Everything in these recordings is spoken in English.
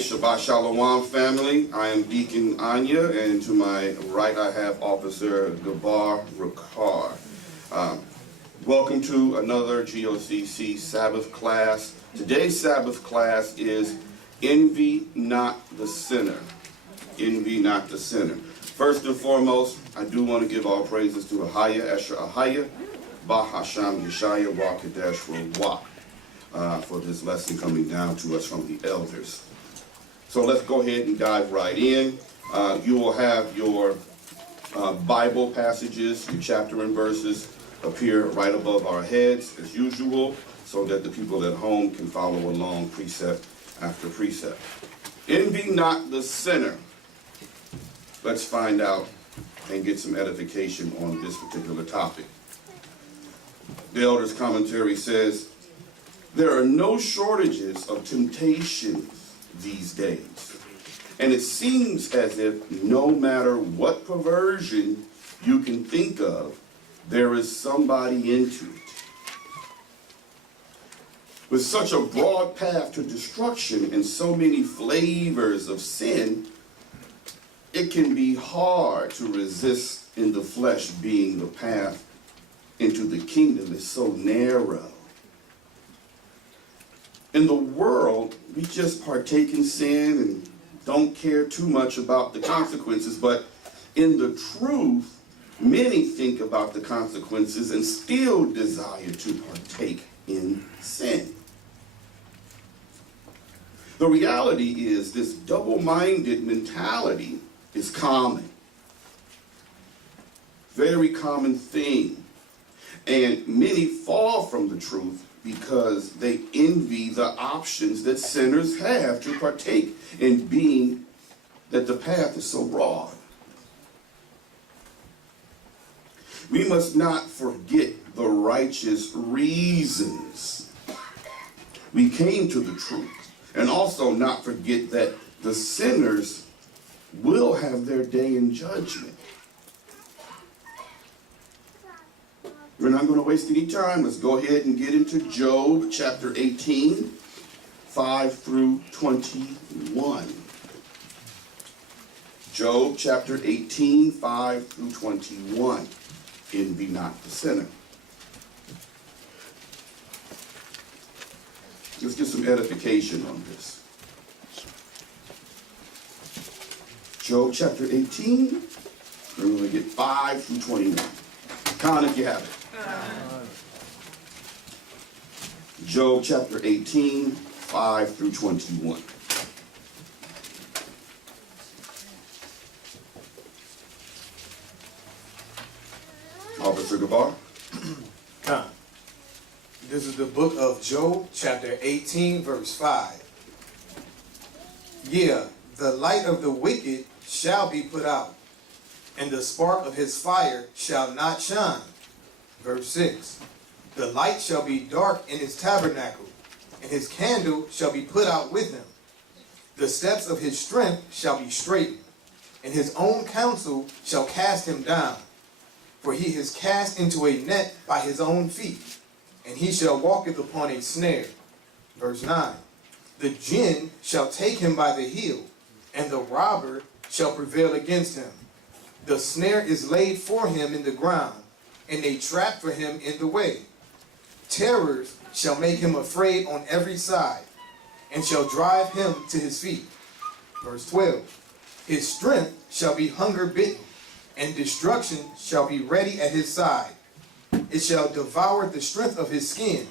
right, Shabbat Shalom, family. I am Deacon Anya, and to my right I have Officer Gabar Rakar. Welcome to another GOCC Sabbath class. Today's Sabbath class is Envy Not the Sinner. Envy Not the Sinner. First and foremost, I do want to give all praises to Ahaya, Esher Ahaya, Bahasham Yeshaya, Wakadesh Rawak, for this lesson coming down to us from the elders. So let's go ahead and dive right in. You will have your Bible passages, your chapter and verses appear right above our heads as usual, so that the people at home can follow along precept after precept. Envy not the sinner. Let's find out and get some edification on this particular topic. The Elder's Commentary says, there are no shortages of temptations these days, and it seems as if no matter what perversion you can think of, there is somebody into it. With such a broad path to destruction and so many flavors of sin, it can be hard to resist in the flesh, being the path into the kingdom is so narrow. In the world, we just partake in sin and don't care too much about the consequences, but in the truth, many think about the consequences and still desire to partake in sin. The reality is this double-minded mentality is common. Very common thing. And many fall from the truth because they envy the options that sinners have to partake in, being that the path is so broad. We must not forget the righteous reasons we came to the truth, and also not forget that the sinners will have their day in judgment. We're not going to waste any time. Let's go ahead and get into Job chapter 18, 5 through 21. Job chapter 18, 5 through 21. Envy not the sinner. Let's get some edification on this. Job chapter 18, we're going to get 5 through 21. Count if you have it. Job chapter 18, 5 through 21. Officer Gabar. This is the book of Job, chapter 18, verse 5. Yeah, the light of the wicked shall be put out, and the spark of his fire shall not shine. Verse 6. The light shall be dark in his tabernacle, and his candle shall be put out with him. The steps of his strength shall be straightened, and his own counsel shall cast him down. For he is cast into a net by his own feet, and he shall walketh upon a snare. Verse 9. The jinn shall take him by the heel, and the robber shall prevail against him. The snare is laid for him in the ground, and a trap for him in the way. Terrors shall make him afraid on every side, and shall drive him to his feet. Verse 12. His strength shall be hunger bitten, and destruction shall be ready at his side. It shall devour the strength of his skin.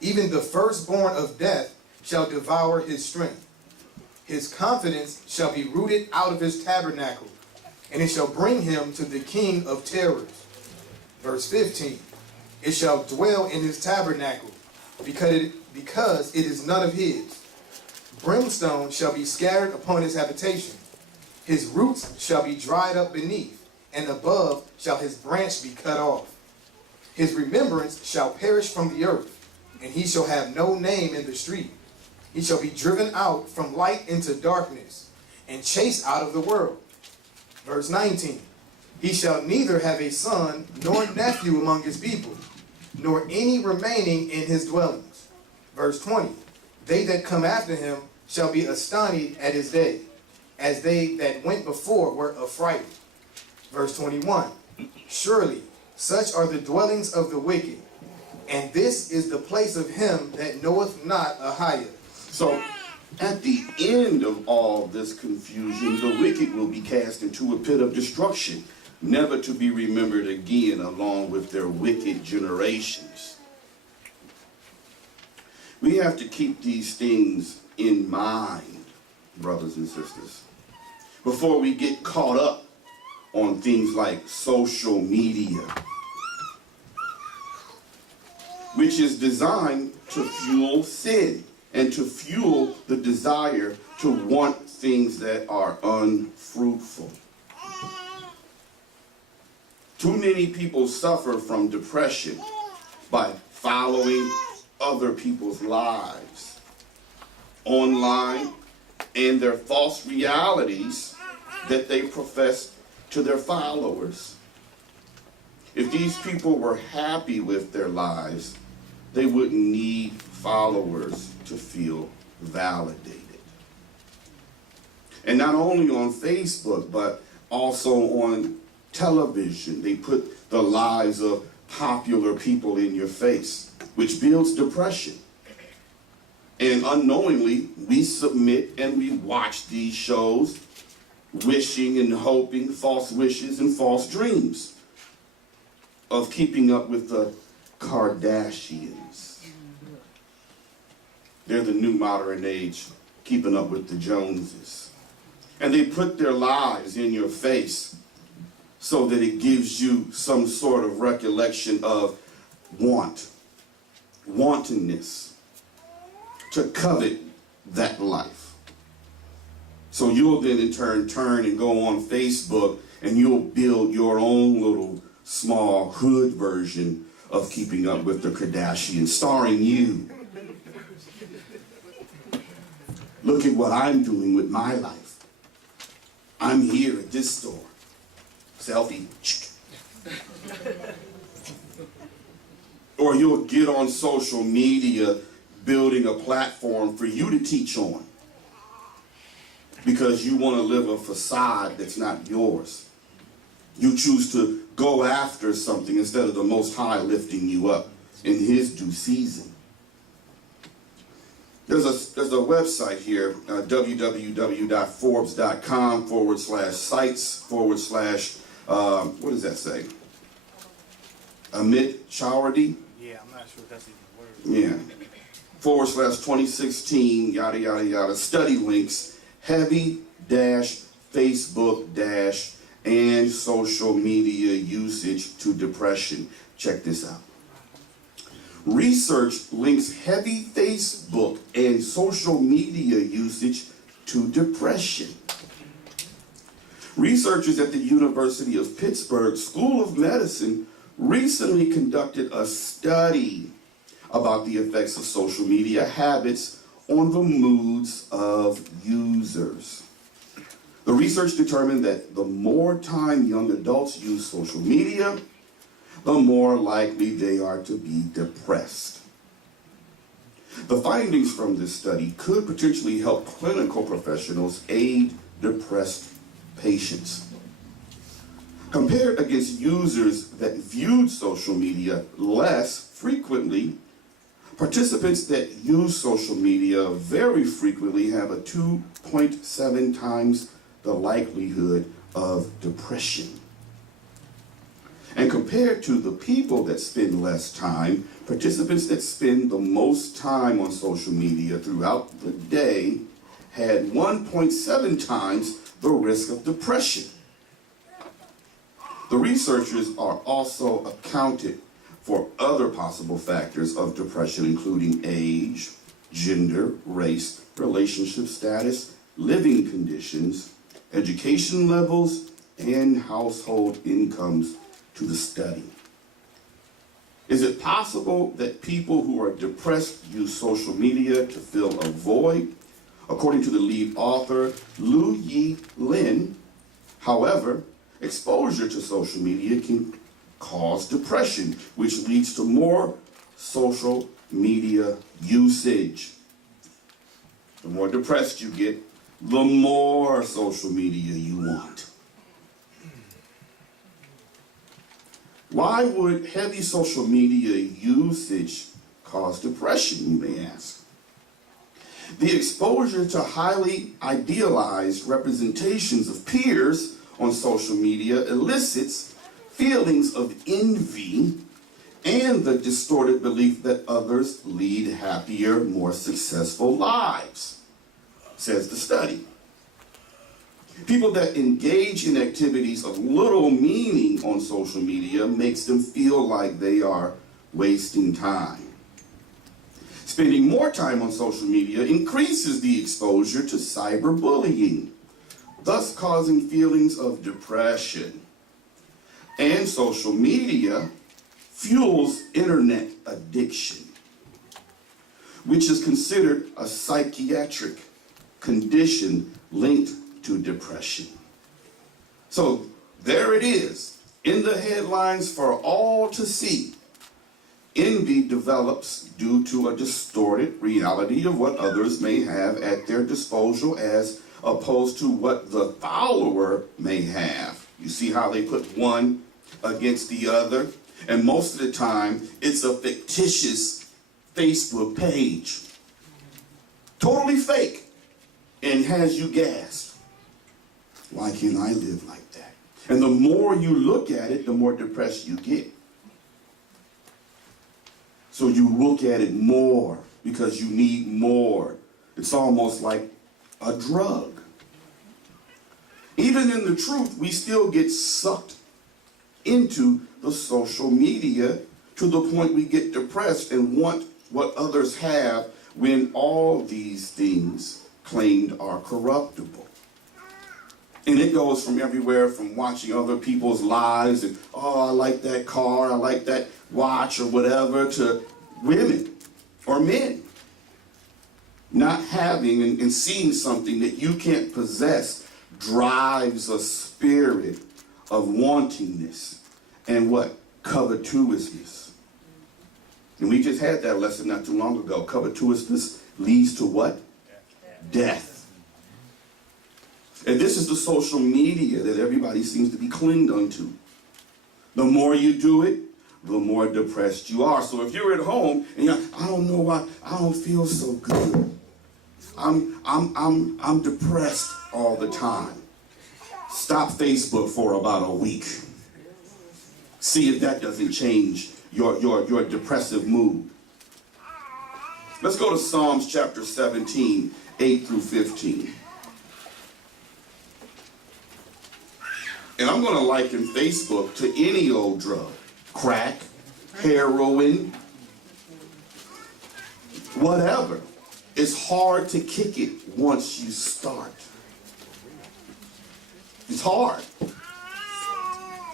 Even the firstborn of death shall devour his strength. His confidence shall be rooted out of his tabernacle, and it shall bring him to the king of terrors. Verse 15. It shall dwell in his tabernacle, because it is none of his. Brimstone shall be scattered upon his habitation. His roots shall be dried up beneath, and above shall his branch be cut off. His remembrance shall perish from the earth, and he shall have no name in the street. He shall be driven out from light into darkness, and chased out of the world. Verse 19. He shall neither have a son nor nephew among his people, nor any remaining in his dwellings. Verse 20. They that come after him shall be astonished at his day, as they that went before were affrighted. Verse 21, surely such are the dwellings of the wicked, and this is the place of him that knoweth not Ahiah. So, at the end of all this confusion, the wicked will be cast into a pit of destruction, never to be remembered again along with their wicked generations. We have to keep these things in mind, brothers and sisters, before we get caught up on things like social media, which is designed to fuel sin and to fuel the desire to want things that are unfruitful. Too many people suffer from depression by following other people's lives online and their false realities that they profess to their followers. If these people were happy with their lives, they wouldn't need followers to feel validated. And not only on Facebook, but also on television, they put the lives of popular people in your face, which builds depression. And unknowingly, we submit and we watch these shows, wishing and hoping, false wishes and false dreams of keeping up with the Kardashians. They're the new modern age, keeping up with the Joneses. And they put their lives in your face so that it gives you some sort of recollection of wantonness, to covet that life. So you'll then in turn and go on Facebook and you'll build your own little small hood version of keeping up with the Kardashians, starring you. Look at what I'm doing with my life. I'm here at this store. Selfie. Or you'll get on social media building a platform for you to teach on because you want to live a facade that's not yours. You choose to go after something instead of the Most High lifting you up in His due season. There's a website here, www.forbes.com/sites/ what does that say? Amit Chawardi? Yeah, I'm not sure if that's even a word. Yeah. /2016, yada, yada, yada. Study links, heavy Facebook and social media usage to depression. Check this out. Research links heavy Facebook and social media usage to depression. Researchers at the University of Pittsburgh School of Medicine recently conducted a study about the effects of social media habits on the moods of users. The research determined that the more time young adults use social media, the more likely they are to be depressed. The findings from this study could potentially help clinical professionals aid depressed patients. Compared against users that viewed social media less frequently, participants that use social media very frequently have a 2.7 times the likelihood of depression. And compared to the people that spend less time, participants that spend the most time on social media throughout the day had 1.7 times the risk of depression. The researchers are also accounted for other possible factors of depression, including age, gender, race, relationship status, living conditions, education levels, and household incomes to the study. Is it possible that people who are depressed use social media to fill a void? According to the lead author, Lu Yi Lin, however, exposure to social media can cause depression, which leads to more social media usage. The more depressed you get, the more social media you want. Why would heavy social media usage cause depression, you may ask? The exposure to highly idealized representations of peers on social media elicits feelings of envy and the distorted belief that others lead happier, more successful lives, says the study. People that engage in activities of little meaning on social media makes them feel like they are wasting time. Spending more time on social media increases the exposure to cyberbullying, thus causing feelings of depression. And social media fuels internet addiction, which is considered a psychiatric condition linked to depression. So there it is, in the headlines for all to see. Envy develops due to a distorted reality of what others may have at their disposal as opposed to what the follower may have. You see how they put one against the other? And most of the time, it's a fictitious Facebook page. Totally fake, and has you gasped. Why can't I live like that? And the more you look at it, the more depressed you get. So you look at it more because you need more. It's almost like a drug. Even in the truth, we still get sucked into the social media to the point we get depressed and want what others have when all these things claimed are corruptible. And it goes from everywhere from watching other people's lives and, oh, I like that car, I like that watch or whatever, to women or men not having and seeing something that you can't possess drives a spirit of wantingness and what? Covetousness. And we just had that lesson not too long ago. Covetousness leads to what? Death. And this is the social media that everybody seems to be clinged onto. The more you do it, the more depressed you are. So if you're at home and you're, I don't know why, I don't feel so good. I'm depressed all the time. Stop Facebook for about a week. See if that doesn't change your depressive mood. Let's go to Psalms chapter 17, 8 through 15. And I'm going to liken Facebook to any old drug. Crack, heroin, whatever. It's hard to kick it once you start. It's hard.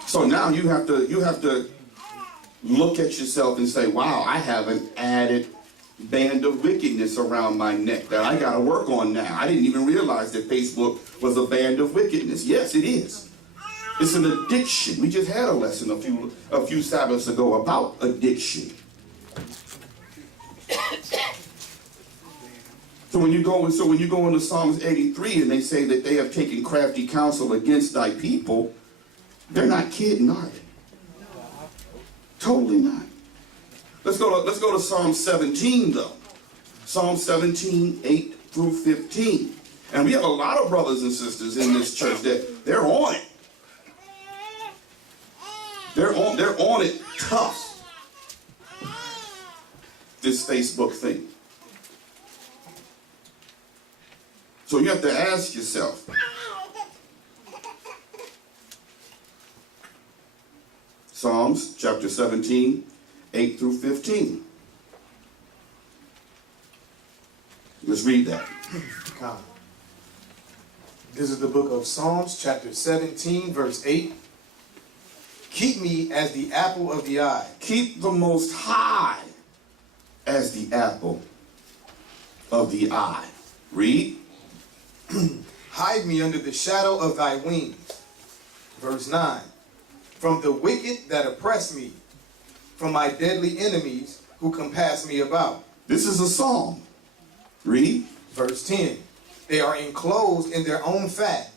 So now you have to look at yourself and say, wow, I have an added band of wickedness around my neck that I got to work on now. I didn't even realize that Facebook was a band of wickedness. Yes, it is. It's an addiction. We just had a lesson a few Sabbaths ago about addiction. So when you go into Psalms 83 and they say that they have taken crafty counsel against thy people, they're not kidding, are they? Totally not. Let's go to Psalm 17 though. Psalm 17, 8 through 15. And we have a lot of brothers and sisters in this church that they're on it. They're on it tough. This Facebook thing. So you have to ask yourself, Psalms chapter 17, 8 through 15. Let's read that. This is the book of Psalms, chapter 17, verse 8. Keep me as the apple of the eye. Keep the Most High as the apple of the eye. Read. Hide me under the shadow of thy wings. Verse 9. From the wicked that oppress me, from my deadly enemies who compass me about. This is a psalm. Read. Verse 10, they are enclosed in their own fat.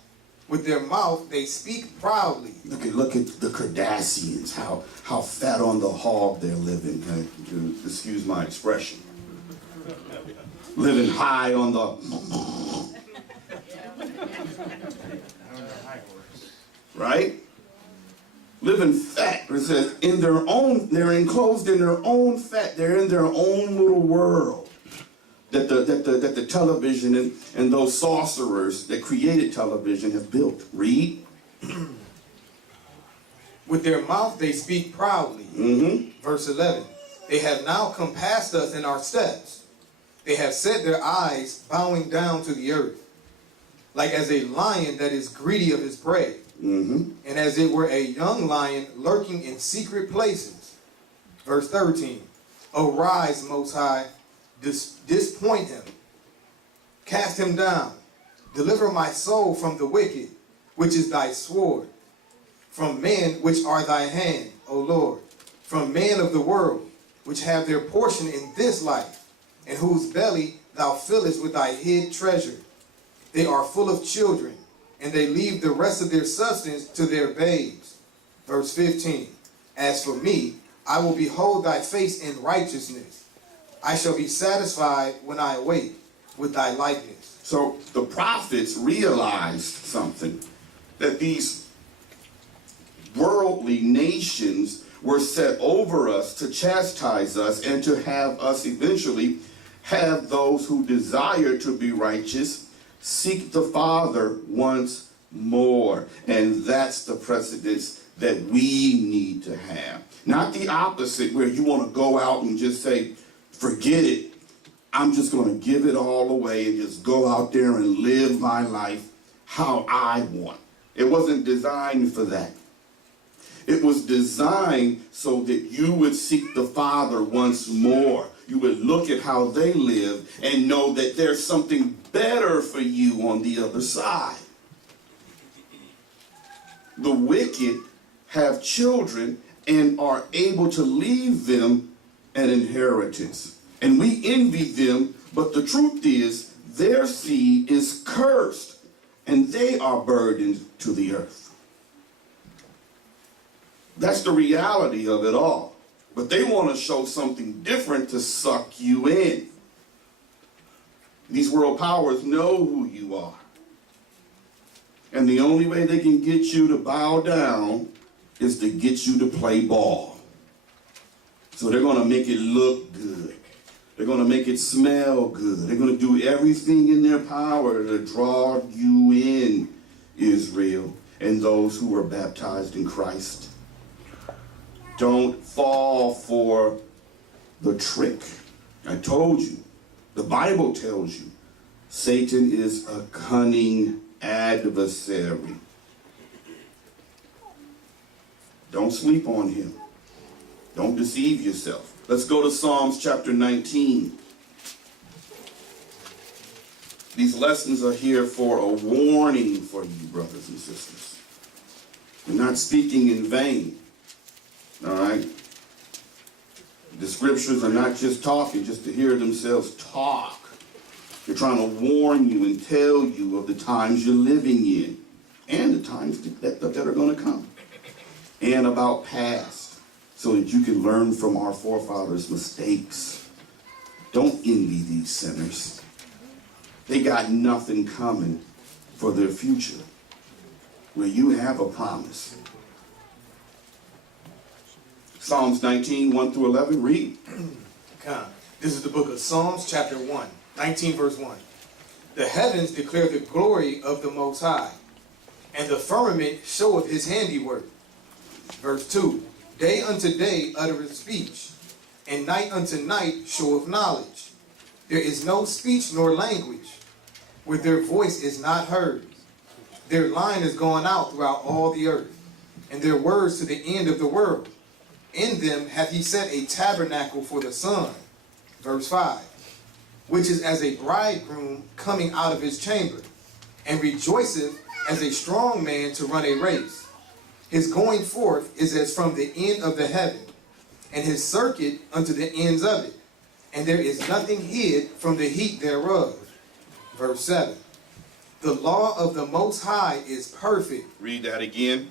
With their mouth they speak proudly. Look at the Cardassians, how fat on the hog they're living. Excuse my expression. Living high on the... Right? Living fat. It says they're enclosed in their own fat. They're in their own little world. That the television and those sorcerers that created television have built. Read. With their mouth they speak proudly. Verse 11. They have now compassed us in our steps. They have set their eyes bowing down to the earth, like as a lion that is greedy of his prey, and as it were a young lion lurking in secret places. Verse 13. Arise, Most High, disappoint him, cast him down, deliver my soul from the wicked, which is thy sword, from men which are thy hand, O Lord, from men of the world, which have their portion in this life, and whose belly thou fillest with thy hid treasure. They are full of children, and they leave the rest of their substance to their babes. Verse 15, as for me, I will behold thy face in righteousness. I shall be satisfied when I awake with thy likeness. So the prophets realized something, that these worldly nations were set over us to chastise us and to have us eventually have those who desire to be righteous seek the Father once more. And that's the precedence that we need to have. Not the opposite, where you want to go out and just say, forget it. I'm just going to give it all away and just go out there and live my life how I want. It wasn't designed for that. It was designed so that you would seek the Father once more. You would look at how they live and know that there's something better for you on the other side. The wicked have children and are able to leave them an inheritance. And we envy them, but the truth is their seed is cursed and they are burdened to the earth. That's the reality of it all. But they want to show something different to suck you in. These world powers know who you are. And the only way they can get you to bow down is to get you to play ball. So they're going to make it look good. They're going to make it smell good. They're going to do everything in their power to draw you in, Israel, and those who are baptized in Christ. Don't fall for the trick. I told you. The Bible tells you Satan is a cunning adversary. Don't sleep on him. Don't deceive yourself. Let's go to Psalms chapter 19. These lessons are here for a warning for you, brothers and sisters. We're not speaking in vain. All right? The scriptures are not just talking just to hear themselves talk. They're trying to warn you and tell you of the times you're living in and the times that are going to come, and about past, so that you can learn from our forefathers' mistakes. Don't envy these sinners. They got nothing coming for their future, where you have a promise. Psalms 19, 1 through 11, read. This is the book of Psalms, chapter 1, 19, verse 1. The heavens declare the glory of the Most High, and the firmament showeth his handiwork. Verse 2. Day unto day uttereth speech, and night unto night showeth knowledge. There is no speech nor language, where their voice is not heard. Their line is gone out throughout all the earth, and their words to the end of the world. In them hath he set a tabernacle for the sun. Verse 5. Which is as a bridegroom coming out of his chamber, and rejoiceth as a strong man to run a race. His going forth is as from the end of the heaven, and his circuit unto the ends of it. And there is nothing hid from the heat thereof. Verse 7. The law of the Most High is perfect. Read that again.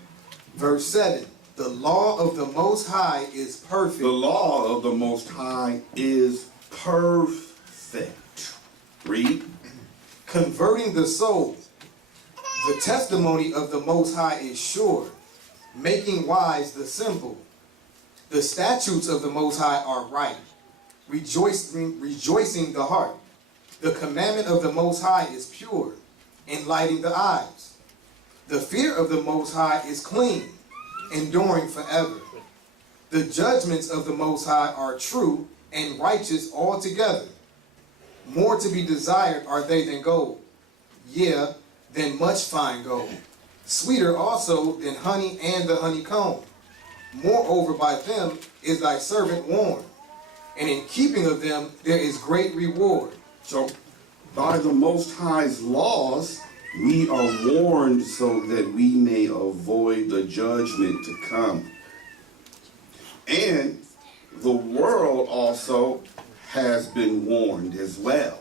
Verse 7. The law of the Most High is perfect. The law of the Most High is perfect. Read. Converting the soul. The testimony of the Most High is sure, making wise the simple. The statutes of the Most High are right, rejoicing the heart. The commandment of the Most High is pure, enlightening the eyes. The fear of the Most High is clean, enduring forever. The judgments of the Most High are true and righteous altogether. More to be desired are they than gold, yea, than much fine gold. Sweeter also than honey and the honeycomb. Moreover, by them is thy servant warned, and in keeping of them there is great reward. So, by the Most High's laws, we are warned so that we may avoid the judgment to come. And the world also has been warned as well.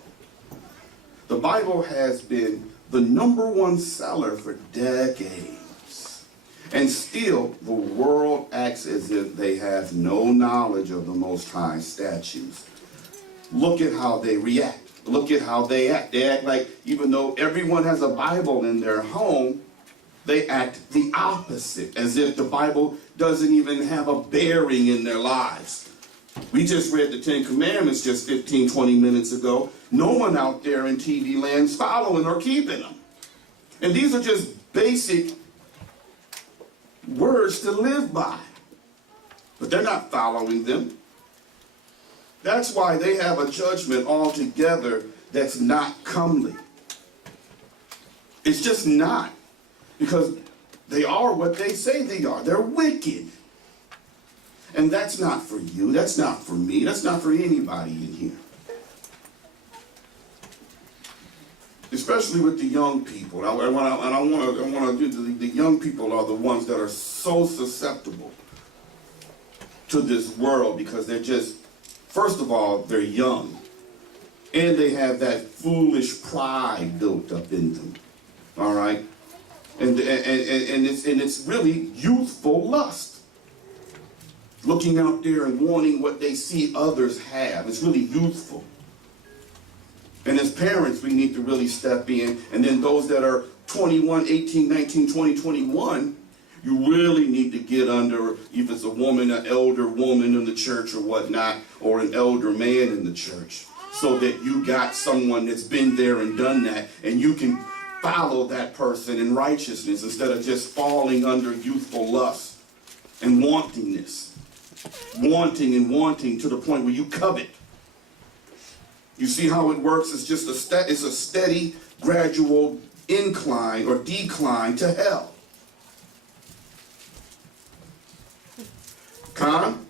The Bible has been the #1 seller for decades. And still, the world acts as if they have no knowledge of the Most High statutes. Look at how they react. Look at how they act. They act like even though everyone has a Bible in their home, they act the opposite, as if the Bible doesn't even have a bearing in their lives. We just read the 10 Commandments just 15, 20 minutes ago. No one out there in TV land's following or keeping them. And these are just basic words to live by. But they're not following them. That's why they have a judgment altogether that's not comely. It's just not. Because they are what they say they are. They're wicked. And that's not for you. That's not for me. That's not for anybody in here. Especially with the young people. And I want to do the young people are the ones that are so susceptible to this world because they're just, first of all, they're young. And they have that foolish pride built up in them. All right? And it's really youthful lust. Looking out there and wanting what they see others have. It's really youthful. And as parents, we need to really step in. And then those that are 21, 18, 19, 20, 21, you really need to get under, if it's a woman, an elder woman in the church or whatnot, or an elder man in the church, so that you got someone that's been there and done that, and you can follow that person in righteousness instead of just falling under youthful lust and wantingness. Wanting and wanting to the point where you covet. You see how it works? It's just it's a steady, gradual incline or decline to hell. Con?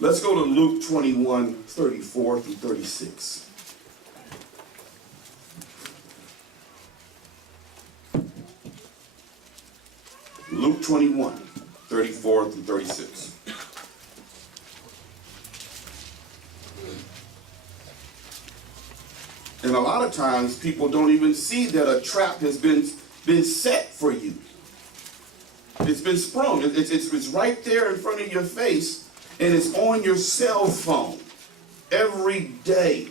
Let's go to Luke 21, 34 through 36. Luke 21, 34 through 36. And a lot of times people don't even see that a trap has been set for you. It's been sprung. It's right there in front of your face, and it's on your cell phone every day.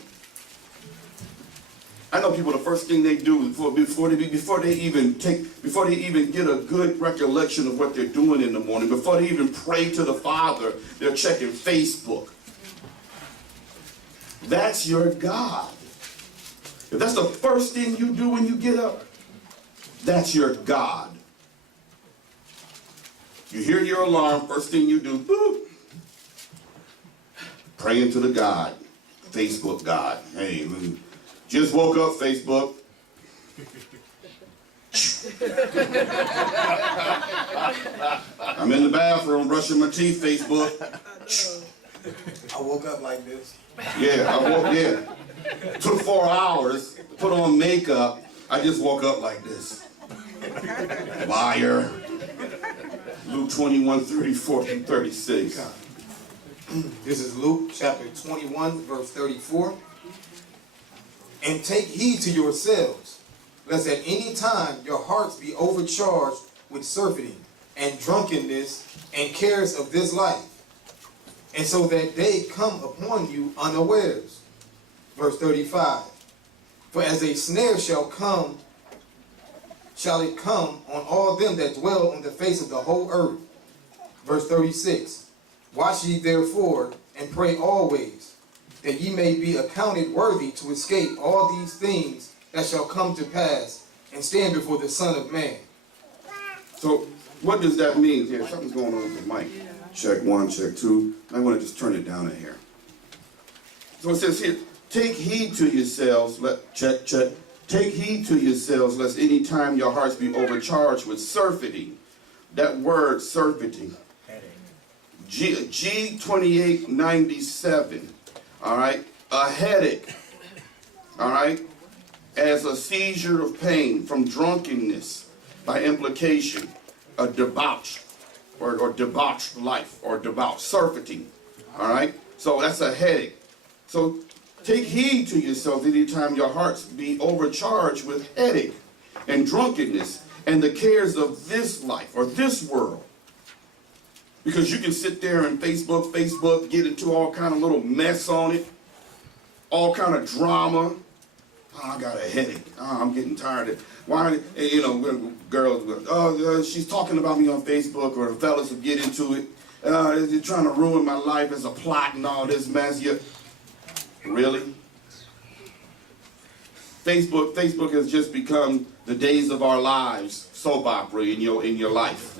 I know people, the first thing they do before they even get a good recollection of what they're doing in the morning, before they even pray to the Father, they're checking Facebook. That's your God. If that's the first thing you do when you get up, that's your God. You hear your alarm, first thing you do, boop, praying to the God, Facebook God. Hey, just woke up, Facebook. I'm in the bathroom brushing my teeth, Facebook. I woke up like this. Yeah. Took 4 hours, put on makeup. I just woke up like this. Liar. Luke 21, 34 through 36. This is Luke chapter 21, verse 34. And take heed to yourselves, lest at any time your hearts be overcharged with surfeiting and drunkenness and cares of this life, and so that they come upon you unawares. Verse 35. For as a snare shall it come on all them that dwell on the face of the whole earth. Verse 36. Watch ye therefore, and pray always, that ye may be accounted worthy to escape all these things that shall come to pass, and stand before the Son of Man. So what does that mean? Yeah, something's going on with the mic. Check 1, check 2. I want to just turn it down in here. So it says here, take heed to yourselves, check. Take heed to yourselves, lest any time your hearts be overcharged with surfeiting. That word, surfeiting. G2897. All right? A headache. All right? As a seizure of pain from drunkenness, by implication, a debauch, or debauched life, or debauch, surfeiting. All right? So that's a headache. So take heed to yourselves anytime your hearts be overcharged with headache and drunkenness and the cares of this life or this world. Because you can sit there and Facebook, get into all kind of little mess on it, all kind of drama. Oh, I got a headache. Oh, I'm getting tired of it. Why, you know, girls, she's talking about me on Facebook, or the fellas will get into it. They're trying to ruin my life as a plot and all this mess. Really? Facebook has just become the days of our lives soap opera in your life.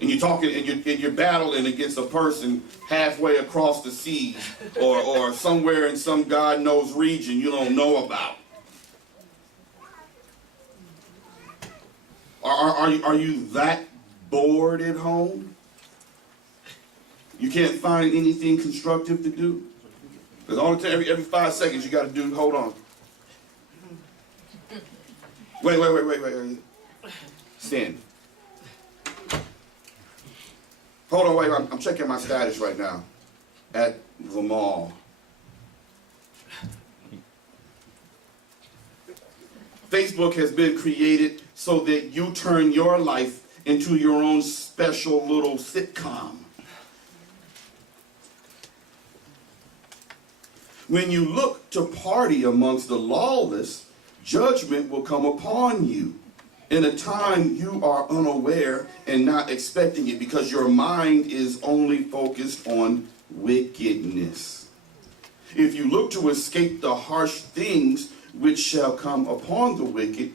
And you're talking and you're battling against a person halfway across the seas or somewhere in some God knows region you don't know about. Are you that bored at home? You can't find anything constructive to do? Because all the time, every 5 seconds you got to do, hold on. Wait. Stand. Hold on, wait, I'm checking my status right now at the mall. Facebook has been created so that you turn your life into your own special little sitcom. When you look to party amongst the lawless, judgment will come upon you in a time you are unaware and not expecting it, because your mind is only focused on wickedness. If you look to escape the harsh things which shall come upon the wicked,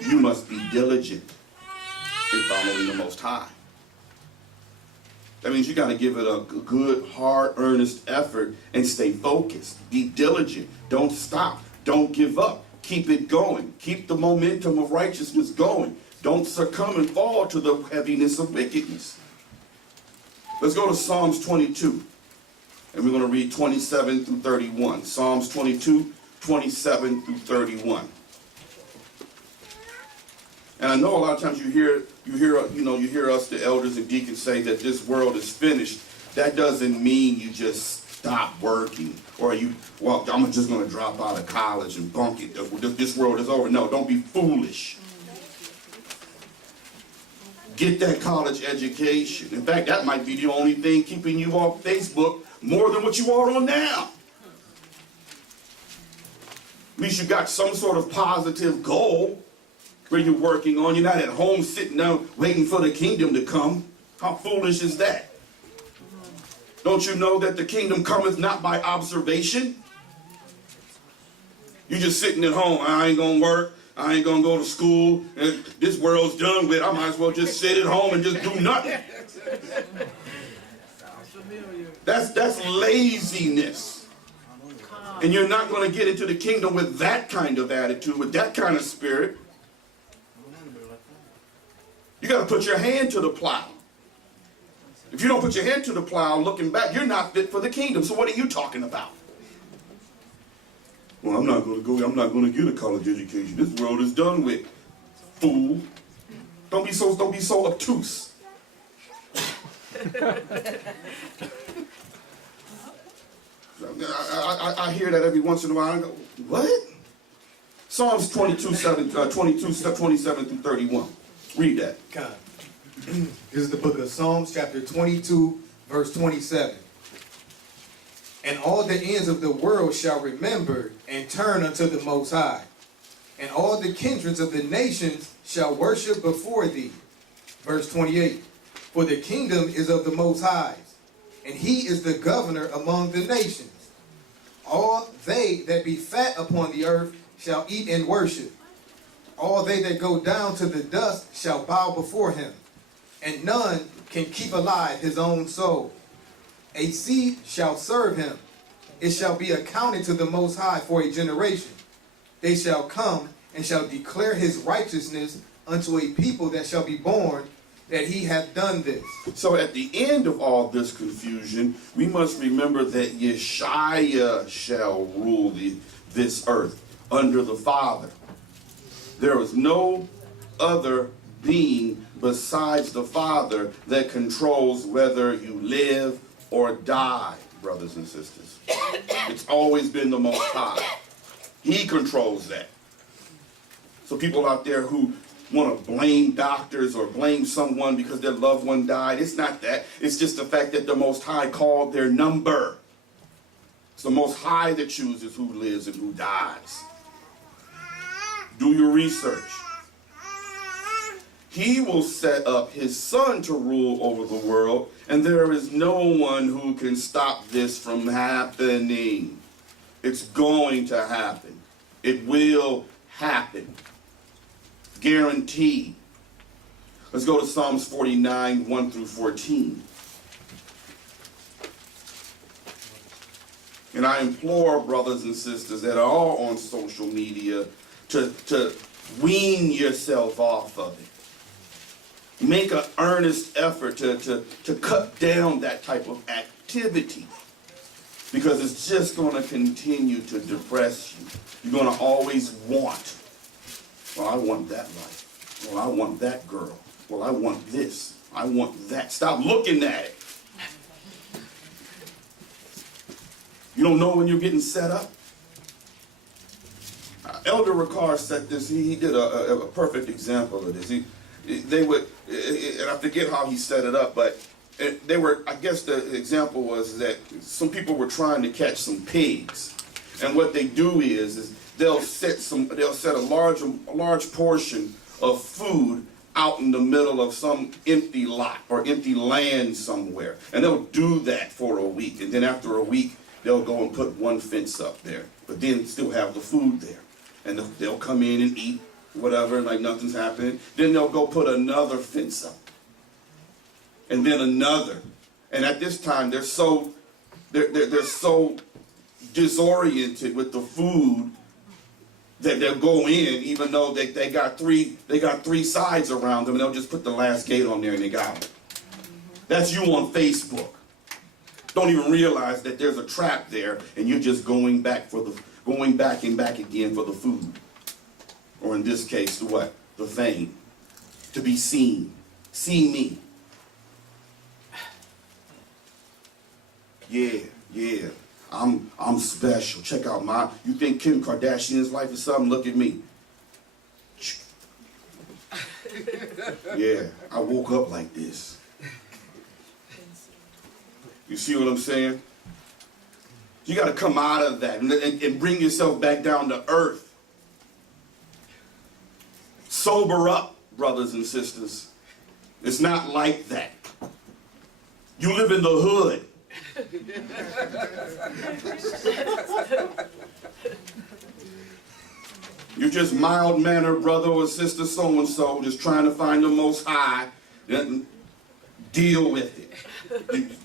you must be diligent in following the Most High. That means you got to give it a good, hard, earnest effort and stay focused. Be diligent. Don't stop. Don't give up. Keep it going. Keep the momentum of righteousness going. Don't succumb and fall to the heaviness of wickedness. Let's go to Psalms 22. And we're going to read 27 through 31. Psalms 22, 27 through 31. And I know a lot of times you hear us, the elders and deacons, say that this world is finished. That doesn't mean you just stop working, or I'm just going to drop out of college and bunk it. This world is over. No, don't be foolish. Get that college education. In fact, that might be the only thing keeping you off Facebook more than what you are on now. At least you got some sort of positive goal where you're working on. You're not at home sitting down waiting for the kingdom to come. How foolish is that? Don't you know that the kingdom cometh not by observation? You just sitting at home. I ain't going to work. I ain't going to go to school. This world's done with. I might as well just sit at home and just do nothing. That's laziness. And you're not going to get into the kingdom with that kind of attitude, with that kind of spirit. You got to put your hand to the plow. If you don't put your hand to the plow looking back, you're not fit for the kingdom. So what are you talking about? Well, I'm not going to get a college education. This world is done with. Fool. Don't be so obtuse. I hear that every once in a while. I go, what? Psalms 27 through 31. Read that. This is the book of Psalms, chapter 22, verse 27. And all the ends of the world shall remember and turn unto the Most High. And all the kindreds of the nations shall worship before thee. Verse 28. For the kingdom is of the Most High, and he is the governor among the nations. All they that be fat upon the earth shall eat and worship. All they that go down to the dust shall bow before him, and none can keep alive his own soul. A seed shall serve him. It shall be accounted to the Most High for a generation. They shall come and shall declare his righteousness unto a people that shall be born, that he hath done this. So at the end of all this confusion, we must remember that Yeshua shall rule this earth under the Father. There is no other being besides the Father that controls whether you live or die, brothers and sisters. It's always been the Most High. He controls that. So people out there who want to blame doctors or blame someone because their loved one died, it's not that. It's just the fact that the Most High called their number. It's the Most High that chooses who lives and who dies. Do your research. He will set up his son to rule over the world, and there is no one who can stop this from happening. It's going to happen. It will happen. Guaranteed. Let's go to Psalms 49, 1 through 14. And I implore brothers and sisters that are all on social media to wean yourself off of it. Make an earnest effort to cut down that type of activity, because it's just going to continue to depress you. You're going to always want, well, I want that life. Well, I want that girl. Well, I want this. I want that. Stop looking at it. You don't know when you're getting set up. Elder Ricard said this. He did a perfect example of this. They would, and I forget how he set it up, but they were, I guess the example was that some people were trying to catch some pigs. And what they do is they'll set a large portion of food out in the middle of some empty lot or empty land somewhere. And they'll do that for a week. And then after a week, they'll go and put one fence up there, but then still have the food there. And they'll come in and eat whatever, like nothing's happening. Then they'll go put another fence up. And then another. And at this time, they're so disoriented with the food that they'll go in, even though they got three sides around them, and they'll just put the last gate on there and they got it. That's you on Facebook. Don't even realize that there's a trap there, and you're just going back and back again for the food. Or in this case, the what? The fame. To be seen. See me. Yeah. I'm special. Check out you think Kim Kardashian's life is something? Look at me. Yeah, I woke up like this. You see what I'm saying? You got to come out of that and bring yourself back down to earth. Sober up, brothers and sisters. It's not like that. You live in the hood. You're just mild-mannered brother or sister so-and-so, just trying to find the Most High. Deal with it.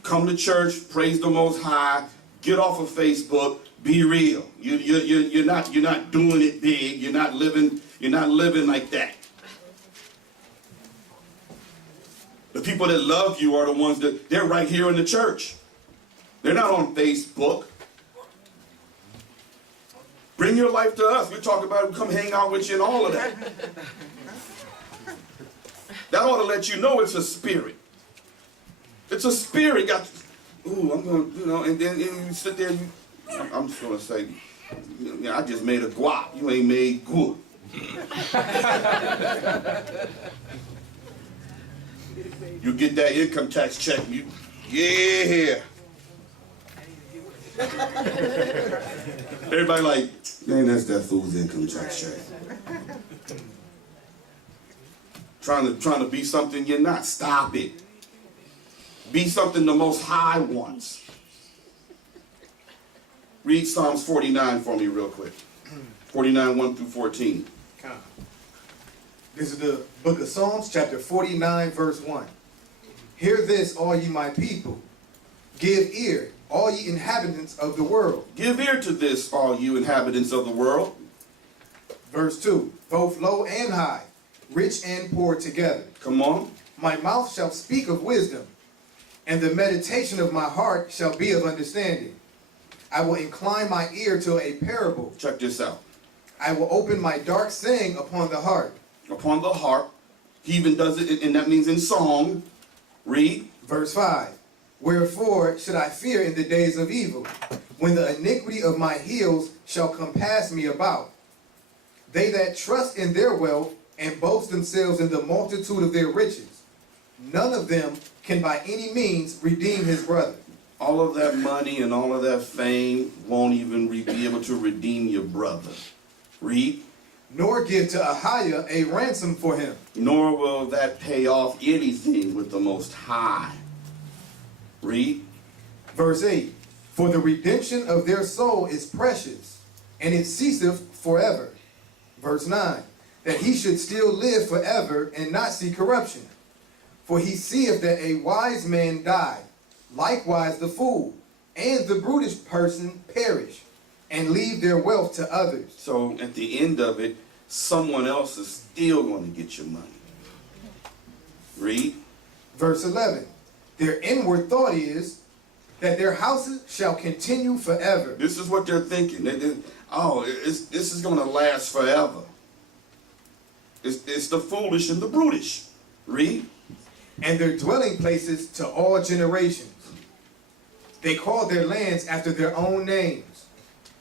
Come to church, praise the Most High, get off of Facebook, be real. You're not doing it big. You're not living like that. The people that love you are the ones they're right here in the church. They're not on Facebook. Bring your life to us. We talk about it, come hang out with you and all of that. That ought to let you know it's a spirit. It's a spirit. I'm going to, and then you sit there, I'm just gonna say, I just made a guap. You ain't made good. You get that income tax check, yeah. Everybody like, man, that's that fool's income tax check. Trying to be something you're not. Stop it. Be something the Most High wants. Read Psalms 49 for me real quick. 49, 1 through 14. This is the book of Psalms, chapter 49, verse 1. Hear this, all ye my people. Give ear, all ye inhabitants of the world. Give ear to this, all you inhabitants of the world. Verse 2. Both low and high, rich and poor together. Come on. My mouth shall speak of wisdom, and the meditation of my heart shall be of understanding. I will incline my ear to a parable. Check this out. I will open my dark saying upon the heart. Upon the harp. He even does it, and that means in song. Read. Verse 5. Wherefore should I fear in the days of evil, when the iniquity of my heels shall compass me about? They that trust in their wealth and boast themselves in the multitude of their riches, none of them can by any means redeem his brother. All of that money and all of that fame won't even be able to redeem your brother. Read. Nor give to Ahiah a ransom for him. Nor will that pay off anything with the Most High. Read. Verse 8. For the redemption of their soul is precious, and it ceaseth forever. Verse 9. That he should still live forever and not see corruption. For he seeth that a wise man die, likewise the fool, and the brutish person perish, and leave their wealth to others. So at the end of it, someone else is still going to get your money. Read. Verse 11. Their inward thought is that their houses shall continue forever. This is what they're thinking. This is going to last forever. It's the foolish and the brutish. Read. And their dwelling places to all generations. They call their lands after their own names.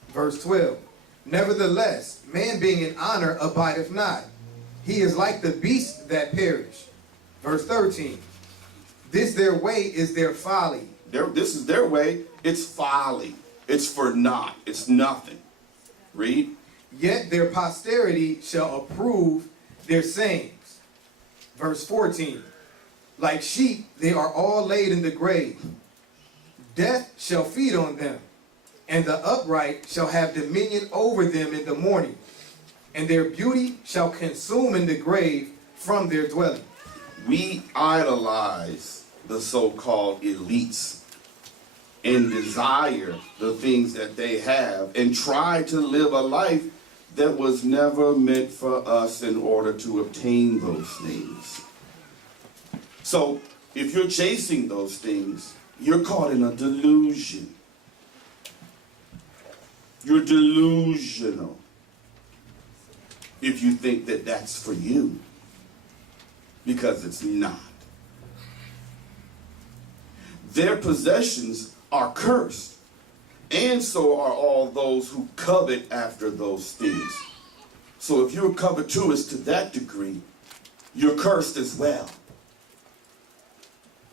Verse 12. Nevertheless, man being in honor abideth not. He is like the beasts that perish. Verse 13. This their way is their folly. This is their way. It's folly. It's for naught. It's nothing. Read. Yet their posterity shall approve their sayings. Verse 14. Like sheep, they are all laid in the grave. Death shall feed on them, and the upright shall have dominion over them in the morning, and their beauty shall consume in the grave from their dwelling. We idolize the so-called elites and desire the things that they have and try to live a life that was never meant for us in order to obtain those things. So if you're chasing those things, you're caught in a delusion. You're delusional if you think that that's for you, because it's not. Their possessions are cursed, and so are all those who covet after those things. So if you're covetous to that degree, you're cursed as well.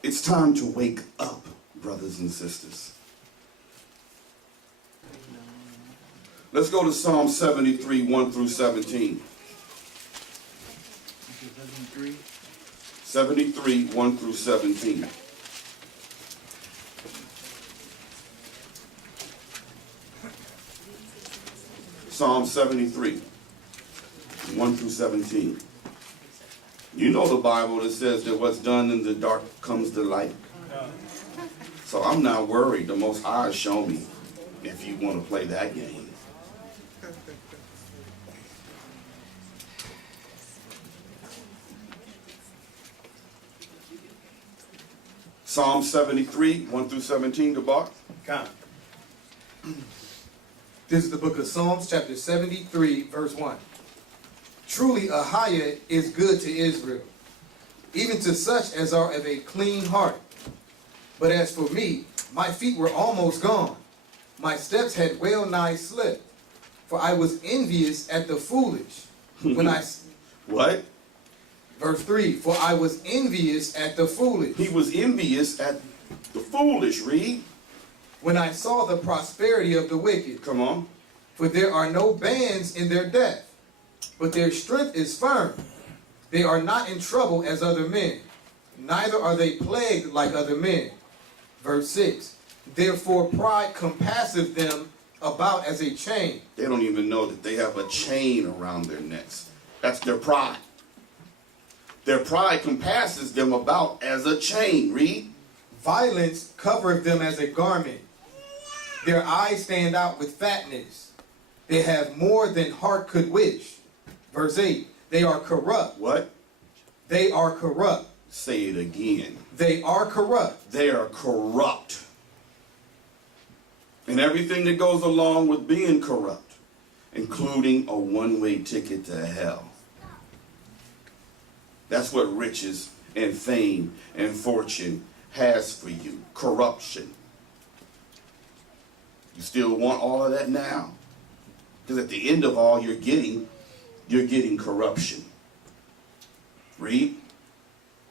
It's time to wake up, brothers and sisters. Let's go to Psalm 73, 1 through 17. 73, 1 through 17. Psalm 73, 1 through 17. You know the Bible that says that what's done in the dark comes to light. So I'm not worried. The Most High show me if you want to play that game. Psalm 73, 1 through 17, Gocc. This is the book of Psalms, chapter 73, verse 1. Truly Ahiah is good to Israel, even to such as are of a clean heart. But as for me, my feet were almost gone, My steps had well nigh slipped, for I was envious at the foolish. What? Verse 3, for I was envious at the foolish. He was envious at the foolish, read. When I saw the prosperity of the wicked. Come on. For there are no bands in their death, but their strength is firm. They are not in trouble as other men, neither are they plagued like other men. Verse 6, therefore pride compasseth them about as a chain. They don't even know that they have a chain around their necks. That's their pride. Their pride compasses them about as a chain. Read. Violence covereth them as a garment. Their eyes stand out with fatness. They have more than heart could wish. Verse 8, they are corrupt. What? They are corrupt. Say it again. They are corrupt. They are corrupt. And everything that goes along with being corrupt, including a one-way ticket to hell. That's what riches and fame and fortune has for you. Corruption. You still want all of that now? Because at the end of all you're getting corruption. Read.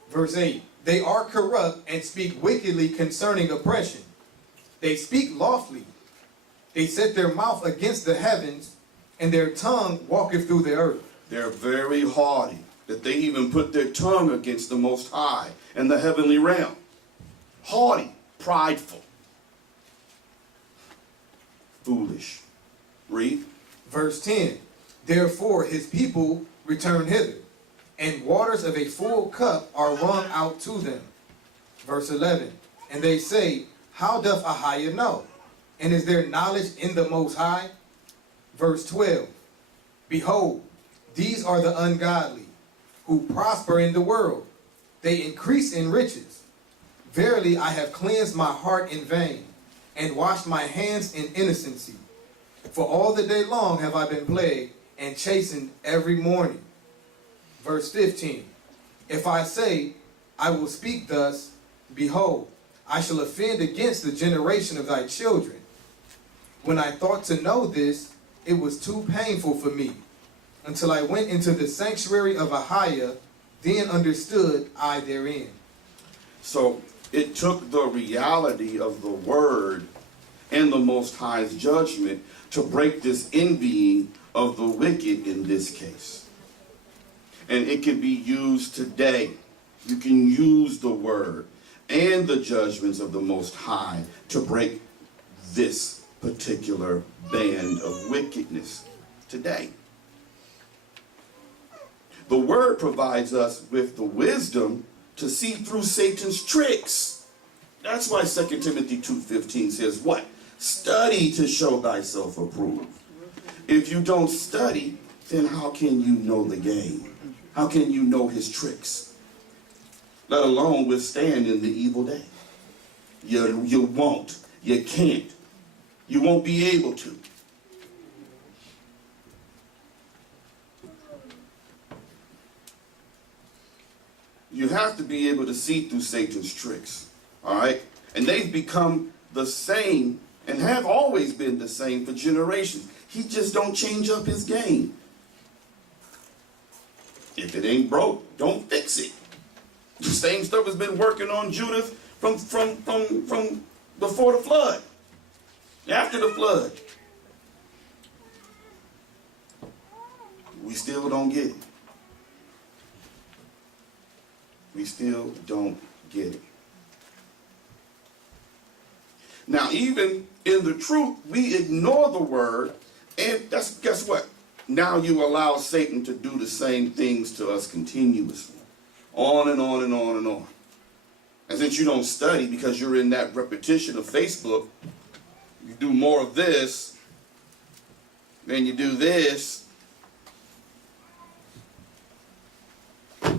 Verse 8, they are corrupt and speak wickedly concerning oppression. They speak lawfully. They set their mouth against the heavens, and their tongue walketh through the earth. They're very haughty, that they even put their tongue against the Most High and the heavenly realm. Haughty, prideful, foolish. Read. Verse 10, therefore his people return hither, and waters of a full cup are wrung out to them. Verse 11, and they say, how doth Ahiah know? And is there knowledge in the Most High? Verse 12, behold, these are the ungodly, who prosper in the world. They increase in riches. Verily I have cleansed my heart in vain, and washed my hands in innocency. For all the day long have I been plagued, and chastened every morning. Verse 15, if I say, I will speak thus, behold, I shall offend against the generation of thy children. When I thought to know this, it was too painful for me, until I went into the sanctuary of Ahiah, then understood I therein. So it took the reality of the word and the Most High's judgment to break this envying of the wicked in this case. And it can be used today. You can use the word and the judgments of the Most High to break this particular band of wickedness today. The word provides us with the wisdom to see through Satan's tricks. That's why 2 Timothy 2:15 says what? Study to show thyself approved. If you don't study, then how can you know the game? How can you know his tricks? Let alone withstand in the evil day. You won't. You can't. You won't be able to. You have to be able to see through Satan's tricks. All right? And they've become the same and have always been the same for generations. He just don't change up his game. If it ain't broke, don't fix it. The same stuff has been working on Judah from before the flood. After the flood. We still don't get it. We still don't get it. Now, even in the truth, we ignore the word, and guess what? Now you allow Satan to do the same things to us continuously. On and on and on and on. And since you don't study because you're in that repetition of Facebook, you do more of this, then you do this.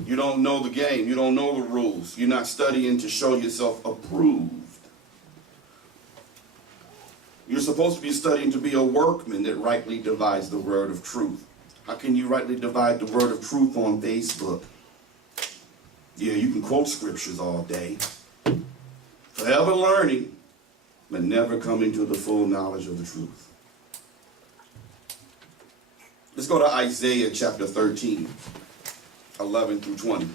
You don't know the game. You don't know the rules. You're not studying to show yourself approved. You're supposed to be studying to be a workman that rightly divides the word of truth. How can you rightly divide the word of truth on Facebook? Yeah, you can quote scriptures all day. Forever learning. but never come into the full knowledge of the truth. Let's go to Isaiah chapter 13, 11 through 20.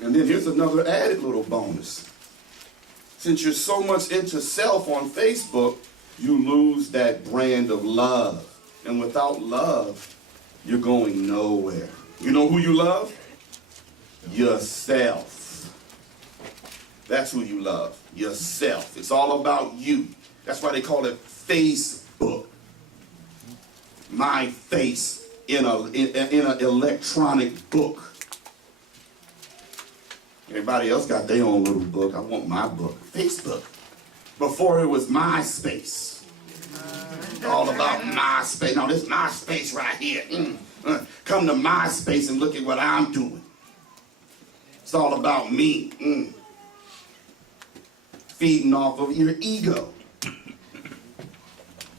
And then here's another added little bonus. Since you're so much into self on Facebook, you lose that brand of love. And without love, you're going nowhere. You know who you love? Yourself. That's who you love. Yourself. It's all about you. That's why they call it Facebook. My face in an electronic book. Everybody else got their own little book. I want my book. Facebook. Before it was MySpace. All about MySpace. No, this is MySpace right here. Come to MySpace and look at what I'm doing. It's all about me. Feeding off of your ego.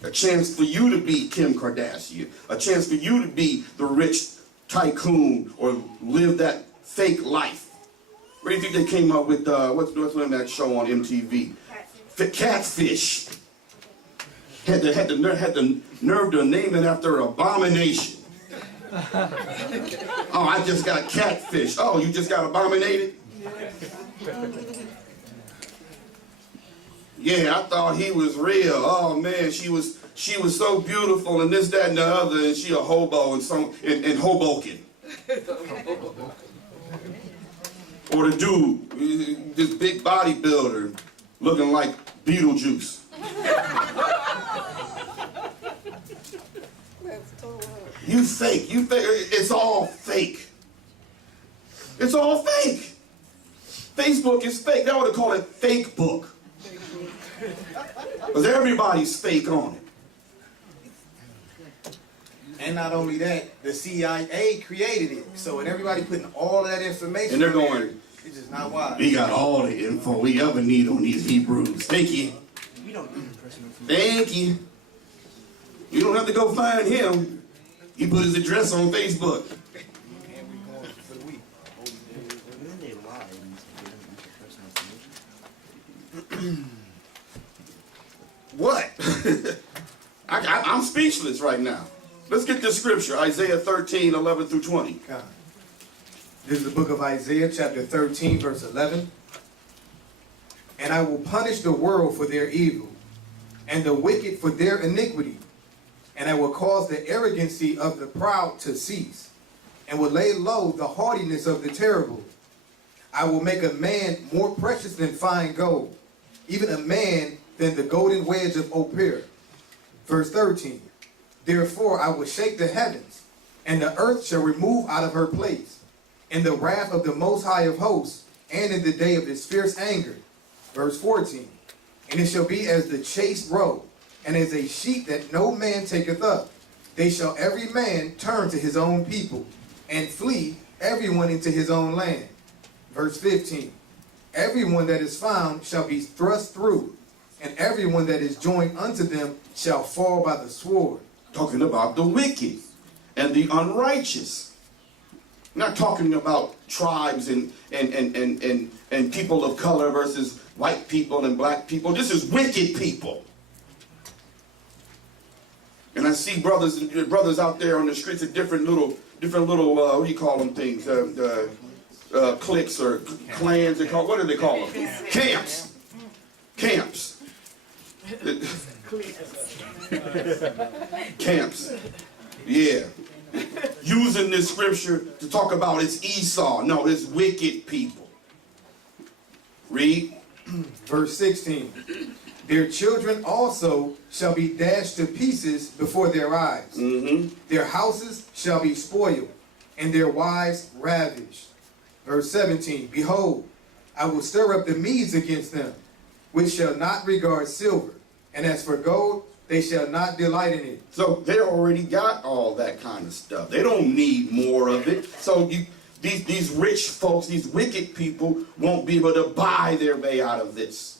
A chance for you to be Kim Kardashian. A chance for you to be the rich tycoon or live that fake life. Where do you think they came up with, what's that show on MTV? Catfish. Had the nerve to name it after an abomination. Oh, I just got catfish. Oh, you just got abominated? Yeah, I thought he was real. Oh man, she was so beautiful and this, that, and the other, and she a hobo in Hoboken. Or the dude, this big bodybuilder, looking like Beetlejuice. You fake. It's all fake. It's all fake. Facebook is fake. They ought to call it fake book. Because everybody's fake on it. And not only that, the CIA created it. So, and everybody putting all of that information And they're on there, going, it's just not wise. we got all the info we ever need on these Hebrews. Thank you. We don't need personal information. Thank you. You don't have to go find him. He put his address on Facebook. And we going for the week. When they lie, it means they don't enter personal information. What? I'm speechless right now. Let's get this scripture, Isaiah 13, 11 through 20. God. This is the book of Isaiah, chapter 13, verse 11. And I will punish the world for their evil, and the wicked for their iniquity. And I will cause the arrogancy of the proud to cease, and will lay low the haughtiness of the terrible. I will make a man more precious than fine gold, even a man than the golden wedge of Ophir. Verse 13. Therefore I will shake the heavens, and the earth shall remove out of her place, in the wrath of the Most High of hosts, and in the day of his fierce anger. Verse 14. And it shall be as the chased roe, and as a sheep that no man taketh up. They shall every man turn to his own people, and flee everyone into his own land. Verse 15. Everyone that is found shall be thrust through, and everyone that is joined unto them shall fall by the sword. Talking about the wicked and the unrighteous. Not talking about tribes and people of color versus white people and black people. This is wicked people. And I see brothers out there on the streets of different little what do you call them things? Cliques or clans. What do they call them? Camps. Camps. Yeah. Using this scripture to talk about it's Esau. No, it's wicked people. Read. Verse 16. Their children also shall be dashed to pieces before their eyes. Their houses shall be spoiled, and their wives ravished. Verse 17. Behold, I will stir up the Medes against them, which shall not regard silver. And as for gold, they shall not delight in it. So they already got all that kind of stuff. They don't need more of it. So these rich folks, these wicked people, won't be able to buy their way out of this.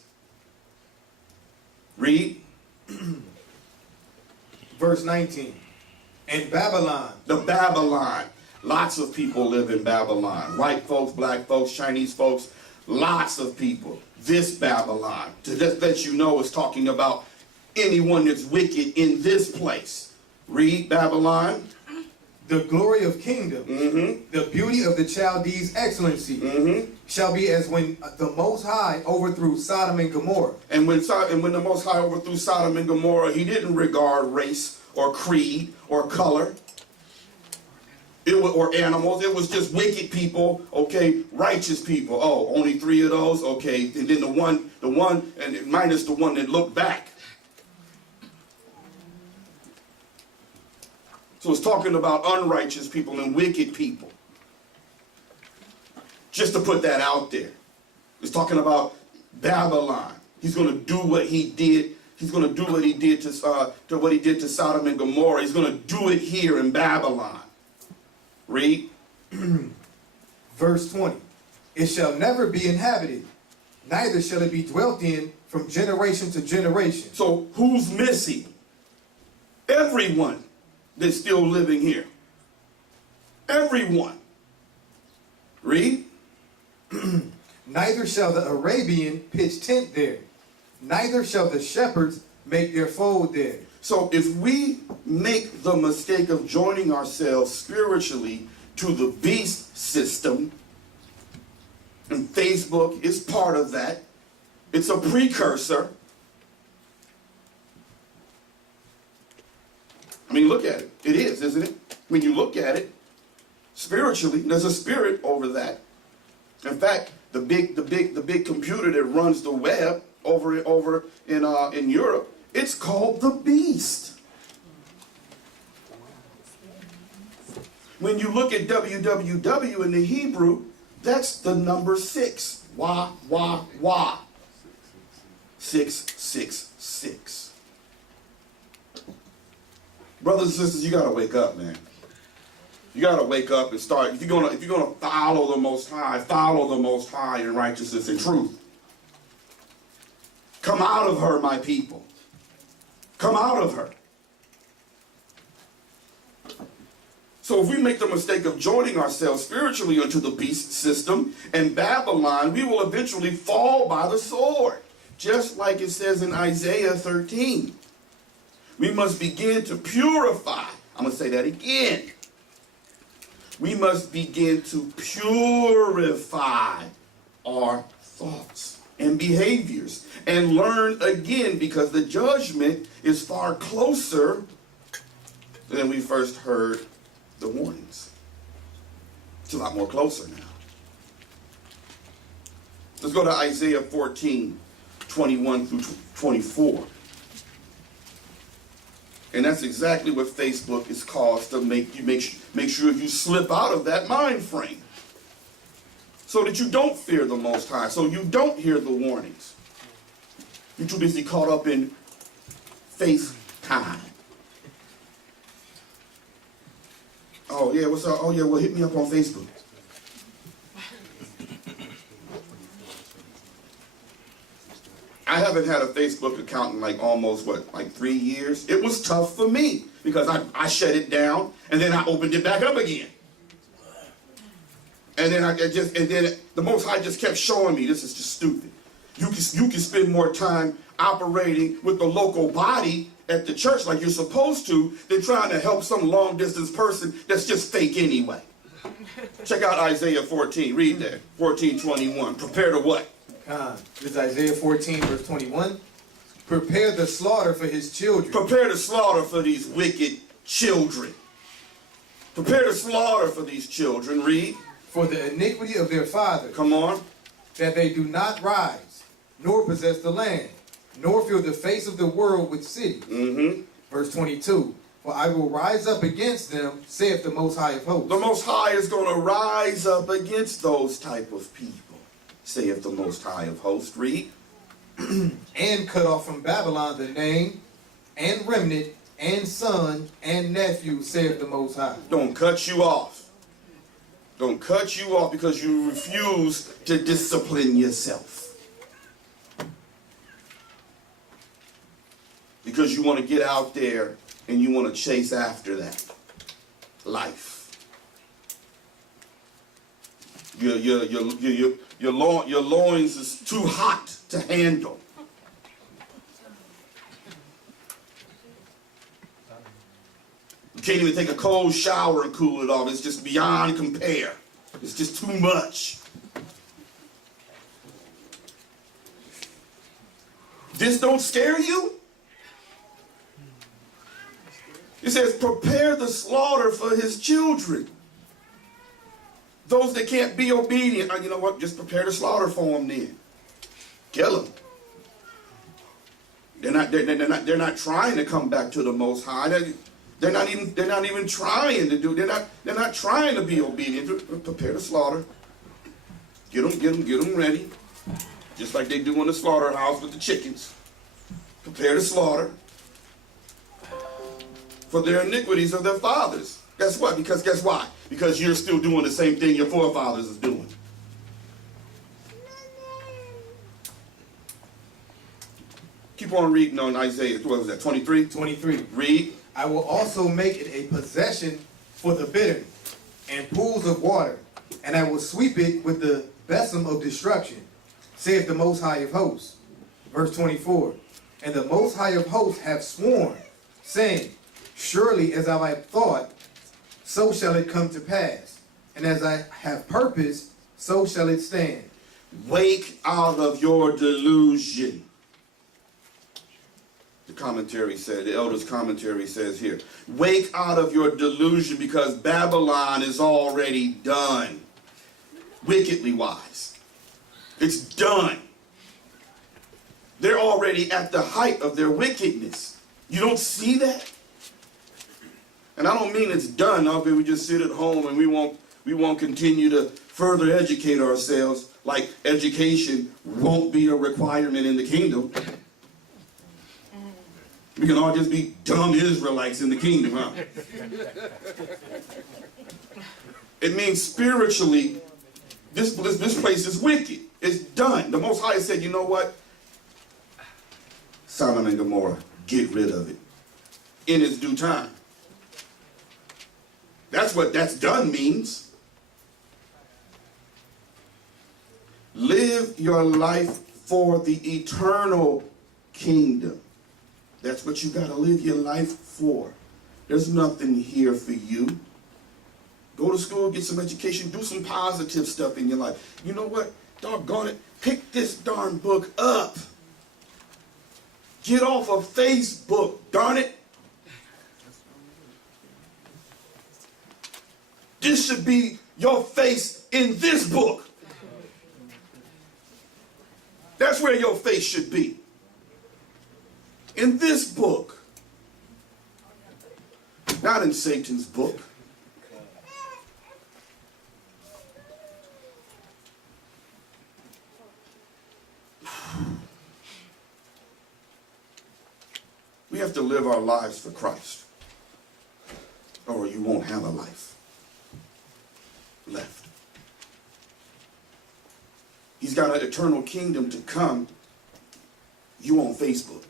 Read. Verse 19. And Babylon. The Babylon. Lots of people live in Babylon. White folks, black folks, Chinese folks, lots of people. This Babylon, to just let you know, is talking about anyone that's wicked in this place. Read Babylon. The glory of kingdom, the beauty of the Chaldees' excellency, shall be as when the Most High overthrew Sodom and Gomorrah. And when the Most High overthrew Sodom and Gomorrah, he didn't regard race or creed or color or animals. It was just wicked people, okay, righteous people. Oh, only 3 of those, okay. And then the one, and minus the one that looked back. So it's talking about unrighteous people and wicked people. Just to put that out there. It's talking about Babylon. He's going to do what he did. He's going to do what he did to Sodom and Gomorrah. He's going to do it here in Babylon. Read. Verse 20. It shall never be inhabited, neither shall it be dwelt in from generation to generation. So who's missing? Everyone that's still living here. Everyone. Read. Neither shall the Arabian pitch tent there, neither shall the shepherds make their fold there. So if we make the mistake of joining ourselves spiritually to the beast system, and Facebook is part of that, it's a precursor. I mean, look at it. It is, isn't it? When you look at it, spiritually, there's a spirit over that. In fact, the big computer that runs the web over in Europe, it's called the beast. When you look at www in the Hebrew, that's the number 6. Wah, wah, wah. 666. Brothers and sisters, you gotta wake up, man. You gotta wake up and start. If you're gonna follow the Most High in righteousness and truth. Come out of her, my people. Come out of her. So if we make the mistake of joining ourselves spiritually unto the beast system and Babylon, we will eventually fall by the sword. Just like it says in Isaiah 13. We must begin to purify. I'm going to say that again. We must begin to purify our thoughts and behaviors and learn again, because the judgment is far closer than we first heard the warnings. It's a lot more closer now. Let's go to Isaiah 14, 21 through 24. And that's exactly what Facebook is caused to make sure you slip out of that mind frame. So that you don't fear the Most High. So you don't hear the warnings. You're too busy caught up in FaceTime. Oh yeah, what's up? Oh yeah, well hit me up on Facebook. I haven't had a Facebook account in like almost, 3 years? It was tough for me because I shut it down and then I opened it back up again. And then the Most High just kept showing me this is just stupid. You can spend more time operating with the local body at the church like you're supposed to than trying to help some long distance person that's just fake anyway. Check out Isaiah 14. Read that. 14:21. Prepare to what? This is Isaiah 14, verse 21. Prepare the slaughter for his children. Prepare the slaughter for these wicked children. Prepare the slaughter for these children. Read. For the iniquity of their fathers. Come on. That they do not rise, nor possess the land, nor fill the face of the world with cities. Verse 22. For I will rise up against them, saith the Most High of hosts. The Most High is going to rise up against those type of people, saith the Most High of hosts. Read. And cut off from Babylon the name, and remnant, and son, and nephew, saith the Most High. Don't cut you off. Don't cut you off because you refuse to discipline yourself. Because you want to get out there and you want to chase after that life. Your loins is too hot to handle. You can't even take a cold shower and cool it off. It's just beyond compare. It's just too much. This don't scare you? It says, prepare the slaughter for his children. Those that can't be obedient, you know what? Just prepare the slaughter for them then. Kill them. They're not trying to come back to the Most High. They're not even trying to do. They're not trying to be obedient. Prepare the slaughter. Get them ready. Just like they do in the slaughterhouse with the chickens. Prepare the slaughter for their iniquities of their fathers. Guess what? Because guess why? Because you're still doing the same thing your forefathers is doing. Keep on reading on Isaiah. What was that? 23? 23. Read. I will also make it a possession for the bittern and pools of water, and I will sweep it with the besom of destruction, saith the Most High of Hosts. Verse 24. And the Most High of Hosts hath sworn, saying, surely as I have thought, so shall it come to pass. And as I have purposed, so shall it stand. Wake out of your delusion. The commentary said, the elder's commentary says here, wake out of your delusion because Babylon is already done. Wickedly wise. It's done. They're already at the height of their wickedness. You don't see that? And I don't mean it's done. I'll be we just sit at home and we won't continue to further educate ourselves, like education won't be a requirement in the kingdom. We can all just be dumb Israelites in the kingdom, huh? It means spiritually, this place is wicked. It's done. The Most High said, you know what? Sodom and Gomorrah, get rid of it in its due time. That's what that's done means. Live your life for the eternal kingdom. That's what you got to live your life for. There's nothing here for you. Go to school, get some education, do some positive stuff in your life. You know what? Doggone it. Pick this darn book up. Get off of Facebook, darn it. This should be your face in this book. That's where your face should be. In this book. Not in Satan's book. We have to live our lives for Christ, or you won't have a life left. He's got an eternal kingdom to come. You on Facebook.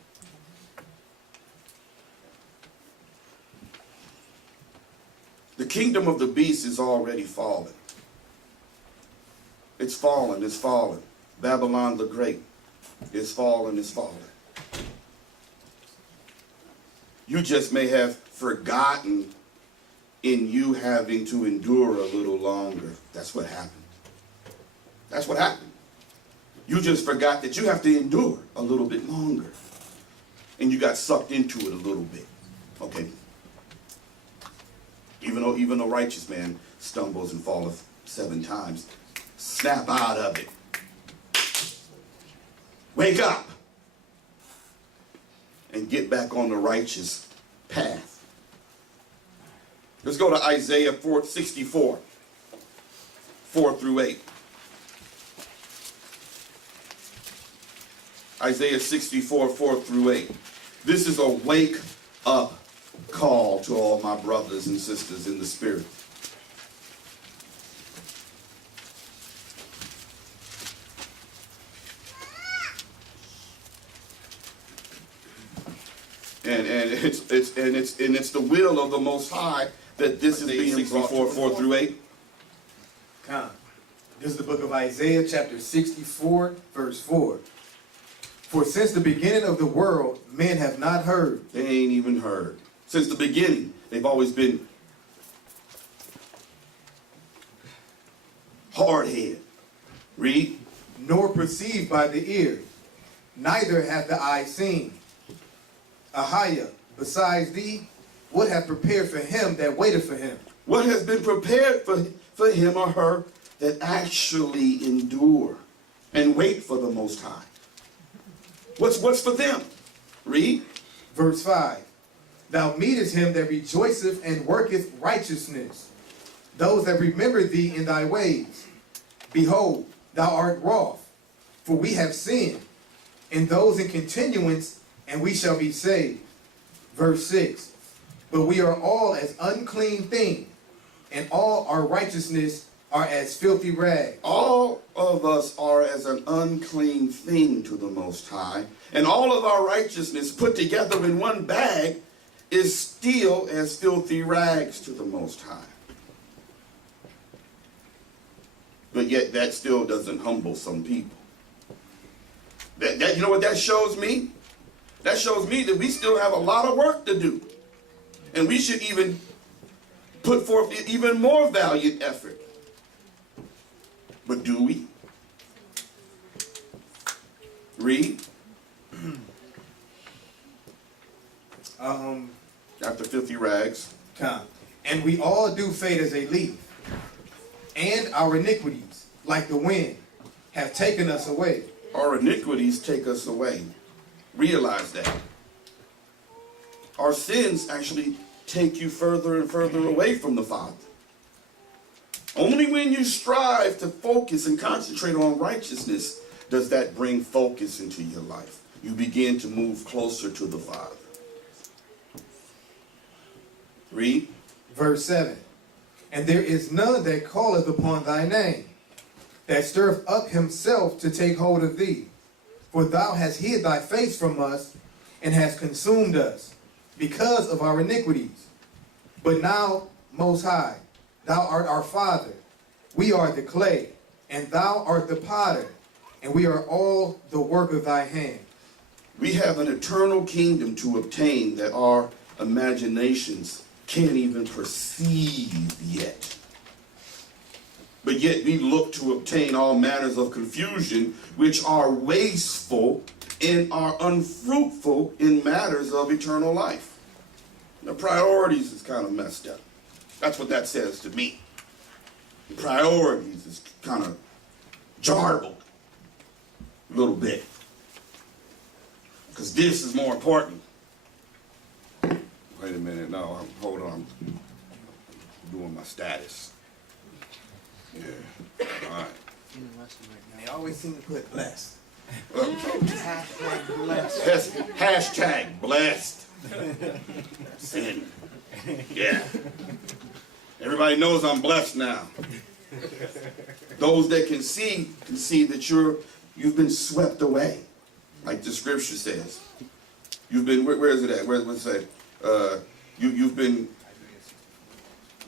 The kingdom of the beast is already fallen. It's fallen, it's fallen. Babylon the Great is fallen, it's fallen. You just may have forgotten in you having to endure a little longer. That's what happened. That's what happened. You just forgot that you have to endure a little bit longer. And you got sucked into it a little bit. Okay. Even though righteous man stumbles and falleth 7 times, snap out of it. Wake up and get back on the righteous path. Let's go to Isaiah 64, 4 through 8. Isaiah 64, 4 through 8. This is a wake up call to all my brothers and sisters in the spirit. And it's the will of the Most High that this is being brought 4 through 8. Come. This is the book of Isaiah, chapter 64, verse 4. For since the beginning of the world, men have not heard. They ain't even heard. Since the beginning, they've always been hard-headed. Read. Nor perceived by the ear, neither hath the eye seen. Ahiah, besides thee, what hath prepared for him that waiteth for him? What has been prepared for him or her that actually endure and wait for the Most High? What's for them? Read. Verse 5. Thou meetest him that rejoiceth and worketh righteousness, those that remember thee in thy ways. Behold, thou art wroth, for we have sinned, and those in continuance, and we shall be saved. Verse 6. But we are all as unclean things, and all our righteousness are as filthy rags. All of us are as an unclean thing to the Most High, and all of our righteousness put together in one bag is still as filthy rags to the Most High. But yet that still doesn't humble some people. You know what that shows me? That shows me that we still have a lot of work to do. And we should even put forth even more valiant effort. But do we? Read. After filthy rags. Come. And we all do fade as a leaf, and our iniquities, like the wind, have taken us away. Our iniquities take us away. Realize that. Our sins actually take you further and further away from the Father. Only when you strive to focus and concentrate on righteousness does that bring focus into your life. You begin to move closer to the Father. Read. Verse 7. And there is none that calleth upon thy name, that stirreth up himself to take hold of thee. For thou hast hid thy face from us, and hast consumed us, because of our iniquities. But now, Most High, thou art our Father. We are the clay, and thou art the potter, and we are all the work of thy hand. We have an eternal kingdom to obtain that our imaginations can't even perceive yet. But yet we look to obtain all manners of confusion, which are wasteful and are unfruitful in matters of eternal life. The priorities is kind of messed up. That's what that says to me. The priorities is kind of jarbled a little bit. Because this is more important. Wait a minute, no, hold on. I'm doing my status. Yeah, all right. They always seem to put blessed. Hashtag blessed. Hashtag blessed. Sin. Yeah. Everybody knows I'm blessed now. Those that can see that you've been swept away, like the scripture says. You've been, where is it at? Where does it say? You've been.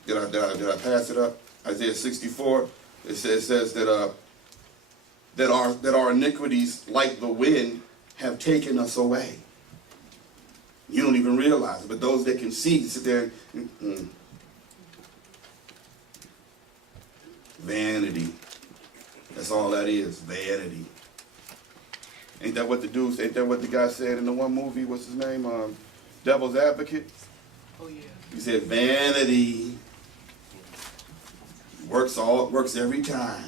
Did I pass it up? Isaiah 64. It says that our iniquities, like the wind, have taken us away. You don't even realize it, but those that can see sit there and vanity. That's all that is, vanity. Ain't that what the guy said in the one movie? What's his name? Devil's Advocate. Oh yeah. He said vanity works every time.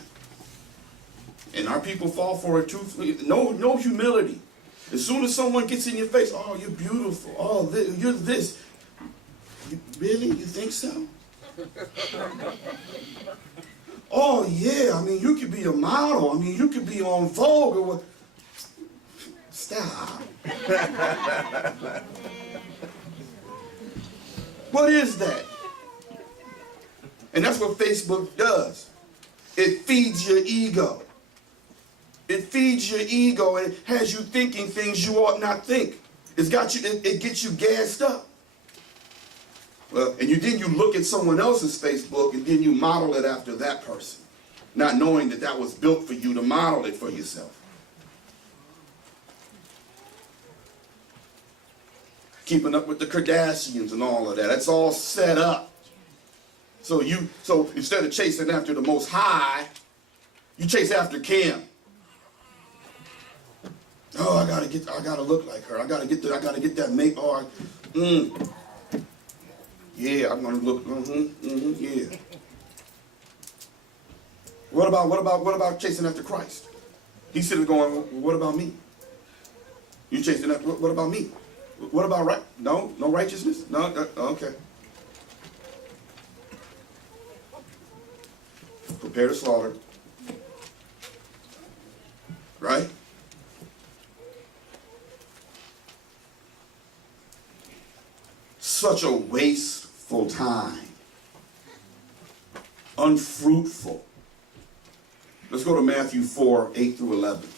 And our people fall for it too. No humility. As soon as someone gets in your face, oh, you're beautiful. Oh, you're this. Really? You think so? Oh, yeah. I mean, you could be a model. I mean, you could be on Vogue or what. Stop. What is that? And that's what Facebook does. It feeds your ego. It feeds your ego and has you thinking things you ought not think. It's got you, it gets you gassed up. Well, and then you look at someone else's Facebook and then you model it after that person, not knowing that that was built for you to model it for yourself. Keeping up with the Kardashians and all of that. That's all set up. So instead of chasing after the Most High, you chase after Kim. Oh, I gotta look like her. I gotta get that make. Oh, yeah, I'm gonna look. Yeah. What about chasing after Christ? He's sitting going, well, what about me? You chasing after, what about me? What about right? No righteousness? No, okay. Prepare to slaughter. Right? Such a wasteful time. Unfruitful. Let's go to Matthew 4, 8 through 11.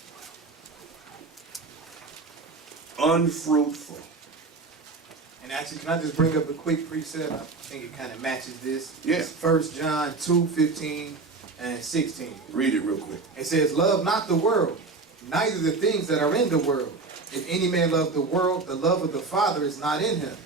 Unfruitful. And actually, can I just bring up a quick precept? I think it kind of matches this. Yeah. It's 1 John 2, 15 and 16. Read it real quick. It says, love not the world, neither the things that are in the world. If any man love the world, the love of the Father is not in him.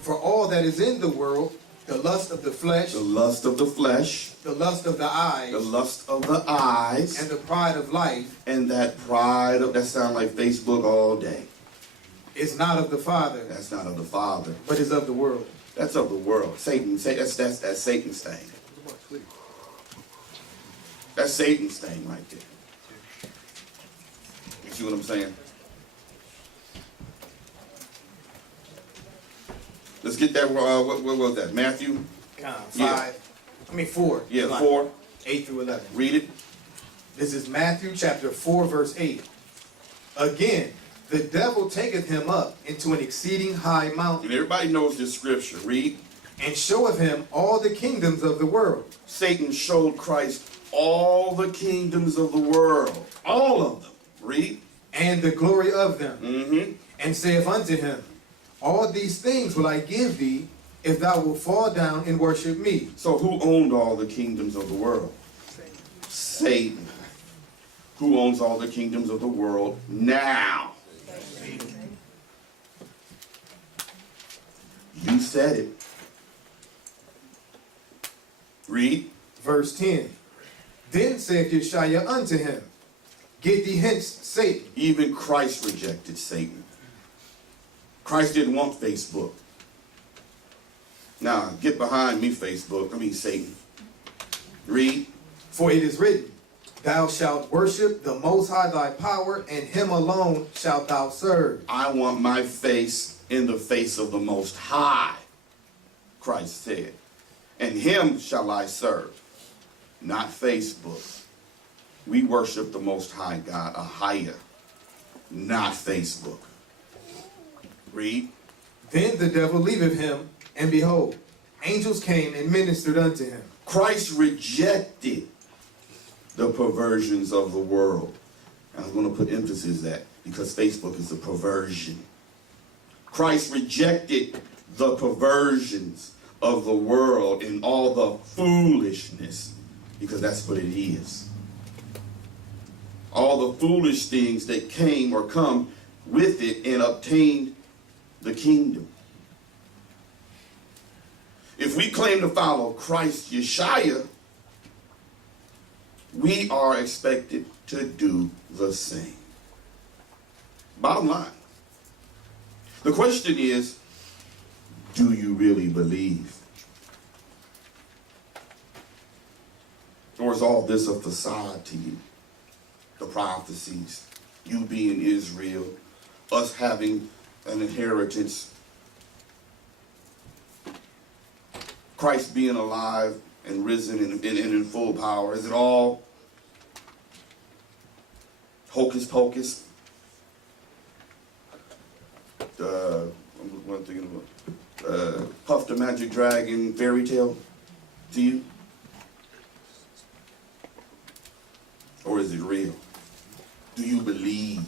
For all that is in the world, the lust of the flesh, The lust of the flesh, the lust of the eyes, the lust of the eyes, and the pride of life, and that pride of, that sound like Facebook all day. is not of the Father, That's not of the Father. but is of the world. That's of the world. That's Satan's thing. That's Satan's thing right there. You see what I'm saying? Let's get that, what was that? Matthew? 4. Yeah, 4. 8 through 11. Read it. This is Matthew chapter 4, verse 8. Again, the devil taketh him up into an exceeding high mountain, And everybody knows this scripture. Read. and showeth him all the kingdoms of the world, Satan showed Christ all the kingdoms of the world. All of them. Read. and the glory of them, Mm-hmm. and saith unto him, all these things will I give thee, if thou wilt fall down and worship me. So who owned all the kingdoms of the world? Satan. Who owns all the kingdoms of the world now? You said it. Read. Verse 10. Then saith Yeshua unto him, get thee hence, Satan. Even Christ rejected Satan. Christ didn't want Facebook. Now, get behind me, Facebook. I mean, Satan. Read. For it is written, thou shalt worship the Most High thy power, and him alone shalt thou serve. I want my face in the face of the Most High, Christ said. And him shall I serve, not Facebook. We worship the Most High God, Ahia, not Facebook. Read. Then the devil leaveth him, and behold, angels came and ministered unto him. Christ rejected the perversions of the world. And I'm going to put emphasis that because Facebook is a perversion. Christ rejected the perversions of the world and all the foolishness, because that's what it is. All the foolish things that came or come with it and obtained the kingdom. If we claim to follow Christ Yeshua, we are expected to do the same. Bottom line. The question is, do you really believe? Or is all this a facade to you? The prophecies, you being Israel, us having an inheritance, Christ being alive and risen and in full power. Is it all hocus pocus? I'm thinking about Puff the Magic Dragon fairy tale to you? Or is it real? Do you believe?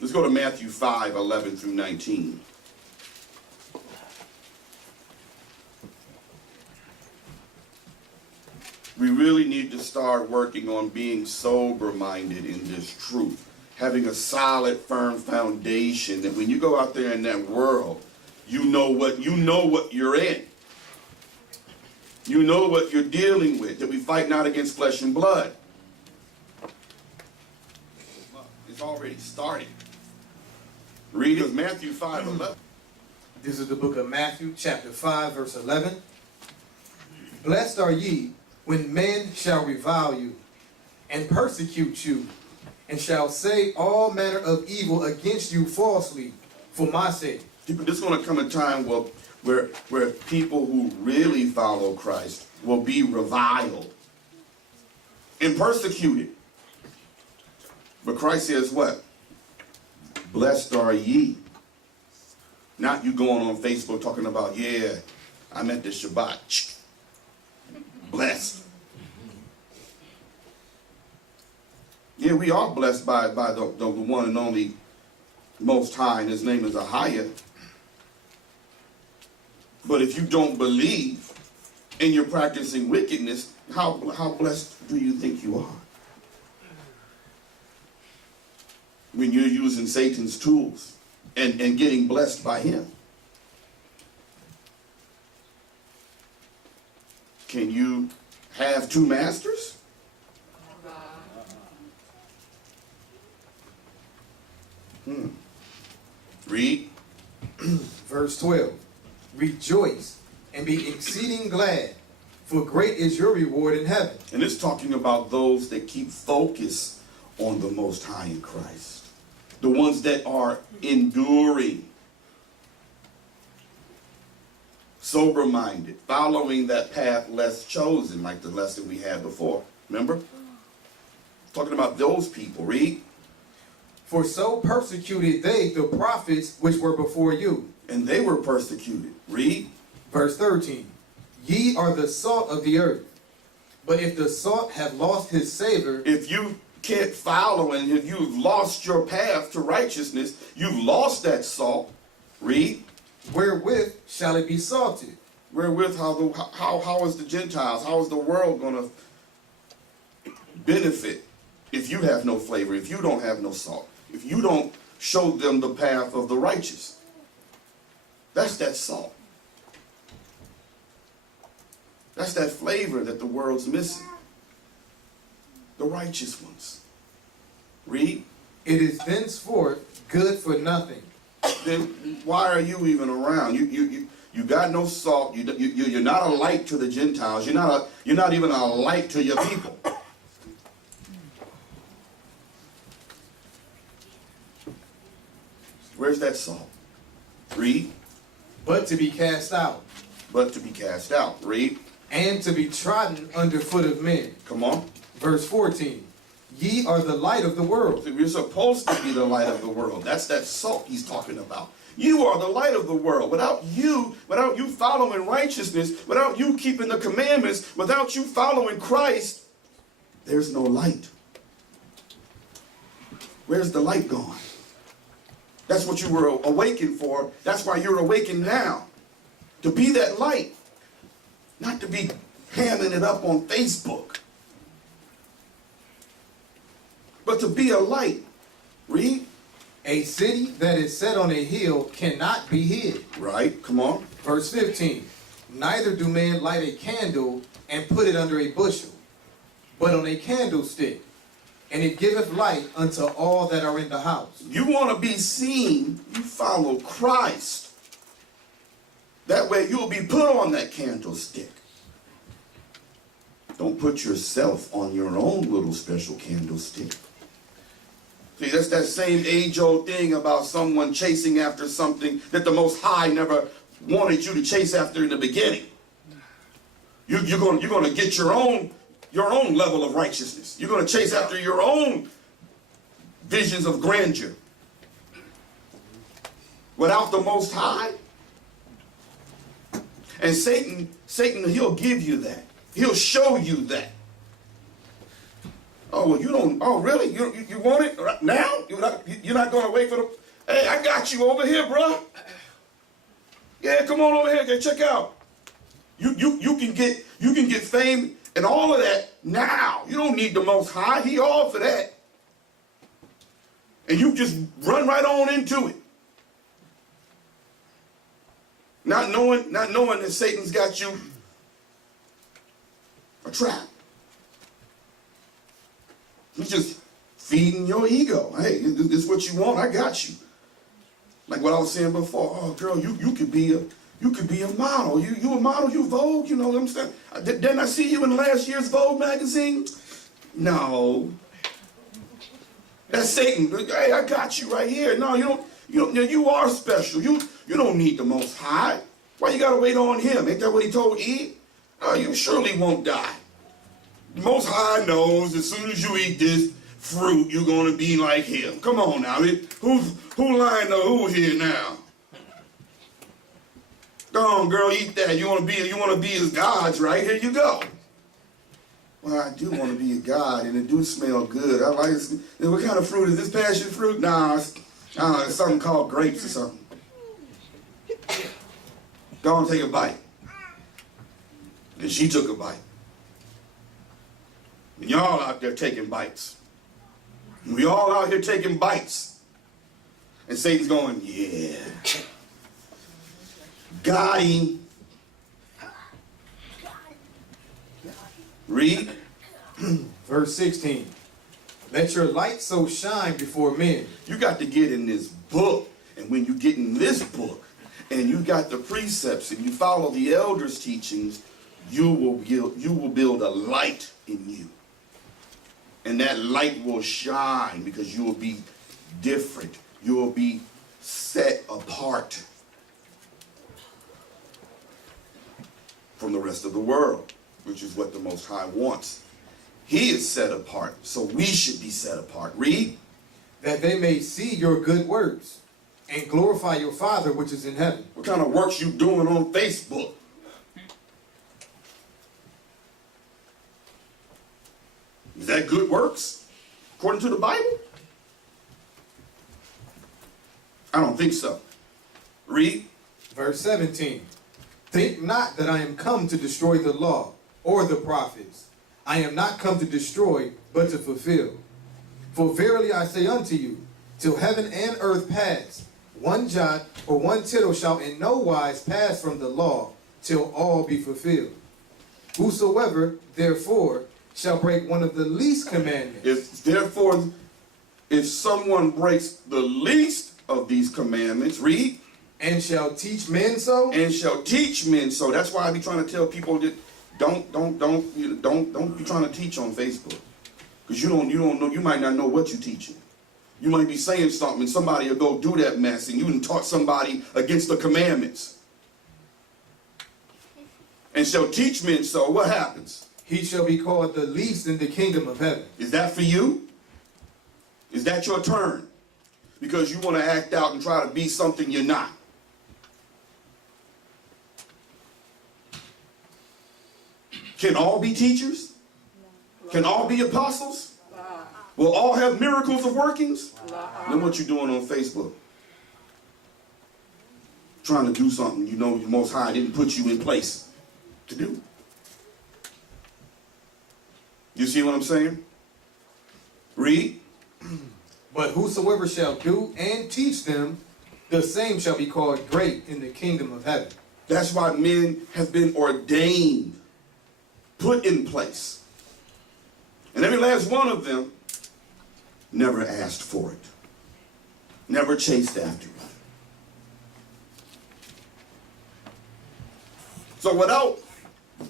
Let's go go to Matthew 5:11 through 19. We really need to start working on being sober-minded in this truth. Having a solid, firm foundation that when you go out there in that world, you know what you're in. You know what you're dealing with, that we fight not against flesh and blood. It's already started. Read it, Matthew 5:11. This is the book of Matthew, chapter 5, verse 11. Blessed are ye when men shall revile you and persecute you, and shall say all manner of evil against you falsely for my sake. There's going to come a time where people who really follow Christ will be reviled and persecuted. But Christ says what? Blessed are ye. Not you going on Facebook talking about, yeah, I'm at the Shabbat. Blessed. Yeah, we are blessed by the one and only Most High, and his name is Ahiah. But if you don't believe and you're practicing wickedness, how blessed do you think you are? When you're using Satan's tools and getting blessed by him. Can you have two masters? Read. Verse 12. Rejoice and be exceeding glad, for great is your reward in heaven. And it's talking about those that keep focus on the Most High in Christ. The ones that are enduring, sober-minded, following that path less chosen, like the lesson we had before. Remember? Talking about those people. Read. For so persecuted they the prophets which were before you. And they were persecuted. Read. Verse 13. Ye are the salt of the earth. But if the salt have lost his savor, if you can't follow and if you've lost your path to righteousness, you've lost that salt. Read. Wherewith shall it be salted? Wherewith, how is the Gentiles, how is the world going to benefit if you have no flavor, if you don't have no salt, if you don't show them the path of the righteous? That's that salt. That's that flavor that the world's missing. The righteous ones. Read. It is thenceforth good for nothing. Then why are you even around? You got no salt. You're not a light to the Gentiles. You're not even a light to your people. Where's that salt? Read. But to be cast out. But to be cast out. Read. And to be trodden under foot of men. Come on. Verse 14. Ye are the light of the world. You're supposed to be the light of the world. That's that salt he's talking about. You are the light of the world. Without you following righteousness, without you keeping the commandments, without you following Christ, there's no light. Where's the light gone? That's what you were awakened for. That's why you're awakened now. To be that light. Not to be hamming it up on Facebook. But to be a light. Read. A city that is set on a hill cannot be hid. Right, come on. Verse 15. Neither do men light a candle and put it under a bushel, but on a candlestick, and it giveth light unto all that are in the house. You want to be seen, you follow Christ. That way you'll be put on that candlestick. Don't put yourself on your own little special candlestick. See, that's that same age-old thing about someone chasing after something that the Most High never wanted you to chase after in the beginning. You're going to get your own level of righteousness. You're going to chase after your own visions of grandeur. Without the Most High. And Satan, he'll give you that. He'll show you that. Oh, well, you don't, oh, really? You want it right now? You're not going to wait for the, hey, I got you over here, bro. Yeah, come on over here. Okay, check out. You can get fame and all of that now. You don't need the Most High. He all for that. And you just run right on into it. Not knowing that Satan's got you a trap. He's just feeding your ego. Hey, this is what you want. I got you. Like what I was saying before. Oh, girl, you could be a model. You a model. You Vogue. You know what I'm saying? Didn't I see you in last year's Vogue magazine? No. That's Satan. Hey, I got you right here. No, you are special. You don't need the Most High. Why you gotta wait on him? Ain't that what he told Eve? Oh, you surely won't die. The Most High knows as soon as you eat this fruit, you're gonna be like him. Come on now. Who lying to who here now? Go on, girl, eat that. You wanna be as gods, right? Here you go. Well, I do want to be a god, and it do smell good. I like it. What kind of fruit is this? Passion fruit? Nah, it's something called grapes or something. Go on, take a bite. And she took a bite. And y'all out there taking bites. And we all out here taking bites. And Satan's going, yeah. Got him. Read. Verse 16. Let your light so shine before men. You got to get in this book. And when you get in this book, and you got the precepts, and you follow the elders' teachings, you will build a light in you. And that light will shine because you will be different. You will be set apart from the rest of the world, which is what the Most High wants. He is set apart, so we should be set apart. Read. That they may see your good works and glorify your Father which is in heaven. What kind of works you doing on Facebook? Is that good works according to the Bible? I don't think so. Read. Verse 17. Think not that I am come to destroy the law or the prophets. I am not come to destroy, but to fulfill. For verily I say unto you, till heaven and earth pass, one jot or one tittle shall in no wise pass from the law, till all be fulfilled. Whosoever, therefore, shall break one of the least commandments. If someone breaks the least of these commandments, read. And shall teach men so. And shall teach men so. That's why I be trying to tell people that don't be trying to teach on Facebook, because you don't know. You might not know what you're teaching. You might be saying something, and somebody will go do that mess, and you done taught somebody against the commandments. And shall teach men so. What happens? He shall be called the least in the kingdom of heaven. Is that for you? Is that your turn? Because you want to act out and try to be something you're not. Can all be teachers? Can all be apostles? Will all have miracles of workings? Then what you doing on Facebook? Trying to do something you know the Most High didn't put you in place to do. You see what I'm saying? Read. But whosoever shall do and teach them, the same shall be called great in the kingdom of heaven. That's why men have been ordained, put in place. And every last one of them never asked for it, never chased after it. So without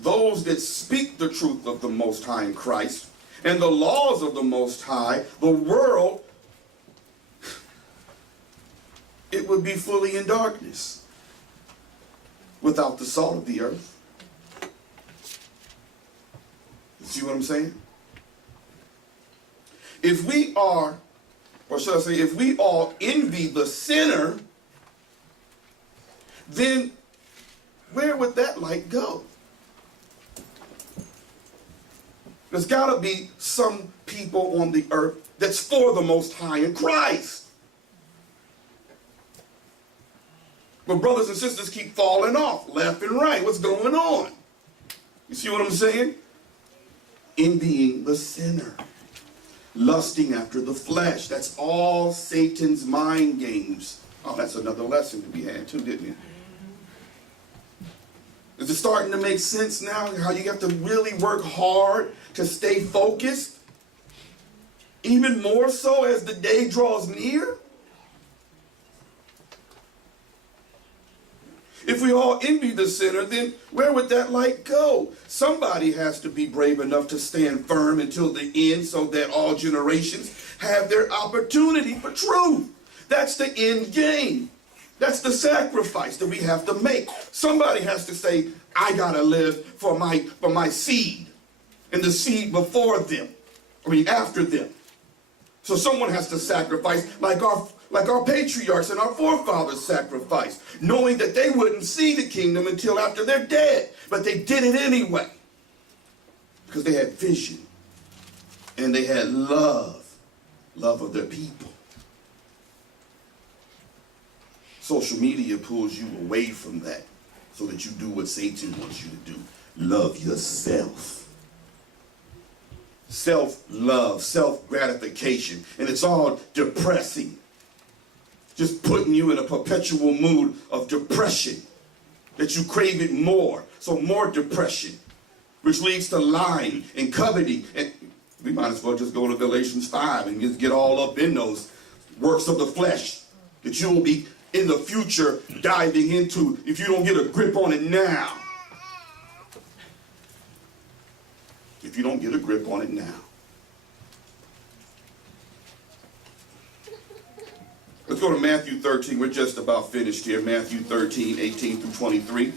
those that speak the truth of the Most High in Christ and the laws of the Most High, the world, it would be fully in darkness without the salt of the earth. You see what I'm saying? If we are, or should I say, if we all envy the sinner, then where would that light go? There's got to be some people on the earth that's for the Most High in Christ. But brothers and sisters keep falling off, left and right. What's going on? You see what I'm saying? Envying the sinner. Lusting after the flesh. That's all Satan's mind games. Oh, that's another lesson to be had too, didn't it? Is it starting to make sense now? How you have to really work hard to stay focused? Even more so as the day draws near? If we all envy the sinner, then where would that light go? Somebody has to be brave enough to stand firm until the end so that all generations have their opportunity for truth. That's the end game. That's the sacrifice that we have to make. Somebody has to say, I gotta live for my seed and the seed before them, after them. So someone has to sacrifice like our patriarchs and our forefathers sacrificed, knowing that they wouldn't see the kingdom until after they're dead. But they did it anyway because they had vision and they had love of their people. Social media pulls you away from that so that you do what Satan wants you to do. Love yourself. Self-love, self-gratification, and it's all depressing. Just putting you in a perpetual mood of depression, that you crave it more, so more depression, which leads to lying and coveting. And we might as well just go to Galatians 5 and just get all up in those works of the flesh that you will be in the future diving into if you don't get a grip on it now. If you don't get a grip on it now. Let's go to Matthew 13. We're just about finished here. Matthew 13, 18 through 23.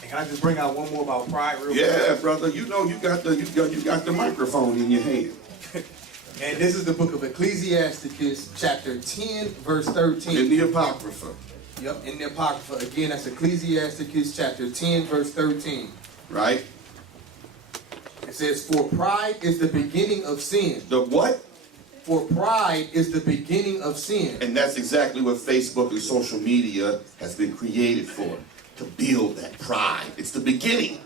And can I just bring out one more about pride real quick? Yeah, brother. You know you got the microphone in your hand. And this is the book of Ecclesiasticus, chapter 10, verse 13. In the Apocrypha. Yep, in the Apocrypha. Again, that's Ecclesiasticus, chapter 10, verse 13. Right? It says, for pride is the beginning of sin. The what? For pride is the beginning of sin. And that's exactly what Facebook and social media has been created for. To build that pride. It's the beginning.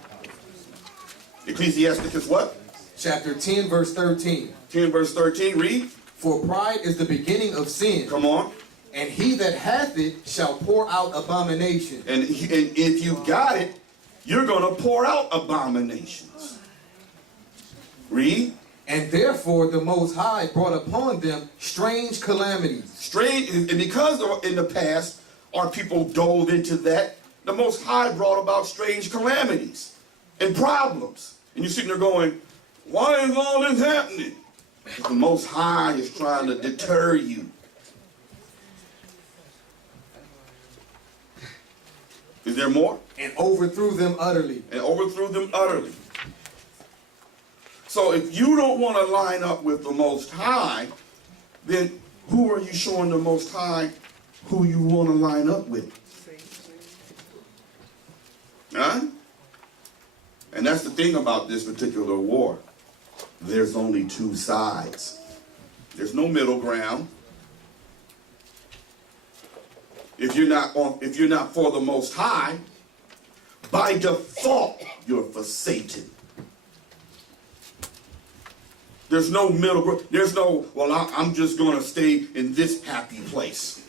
Ecclesiasticus what? Chapter 10, verse 13. 10 verse 13, read. For pride is the beginning of sin. Come on. And he that hath it shall pour out abomination. And if you got it, you're going to pour out abominations. Read. And therefore the Most High brought upon them strange calamities. Strange, and because in the past our people dove into that, the Most High brought about strange calamities and problems. And you're sitting there going, why is all this happening? Because the Most High is trying to deter you. Is there more? And overthrew them utterly. And overthrew them utterly. So if you don't want to line up with the Most High, then who are you showing the Most High who you want to line up with? Huh? And that's the thing about this particular war. There's only two sides. There's no middle ground. If you're not for the Most High, by default you're for Satan. There's no middle ground. There's no, well, I'm just going to stay in this happy place.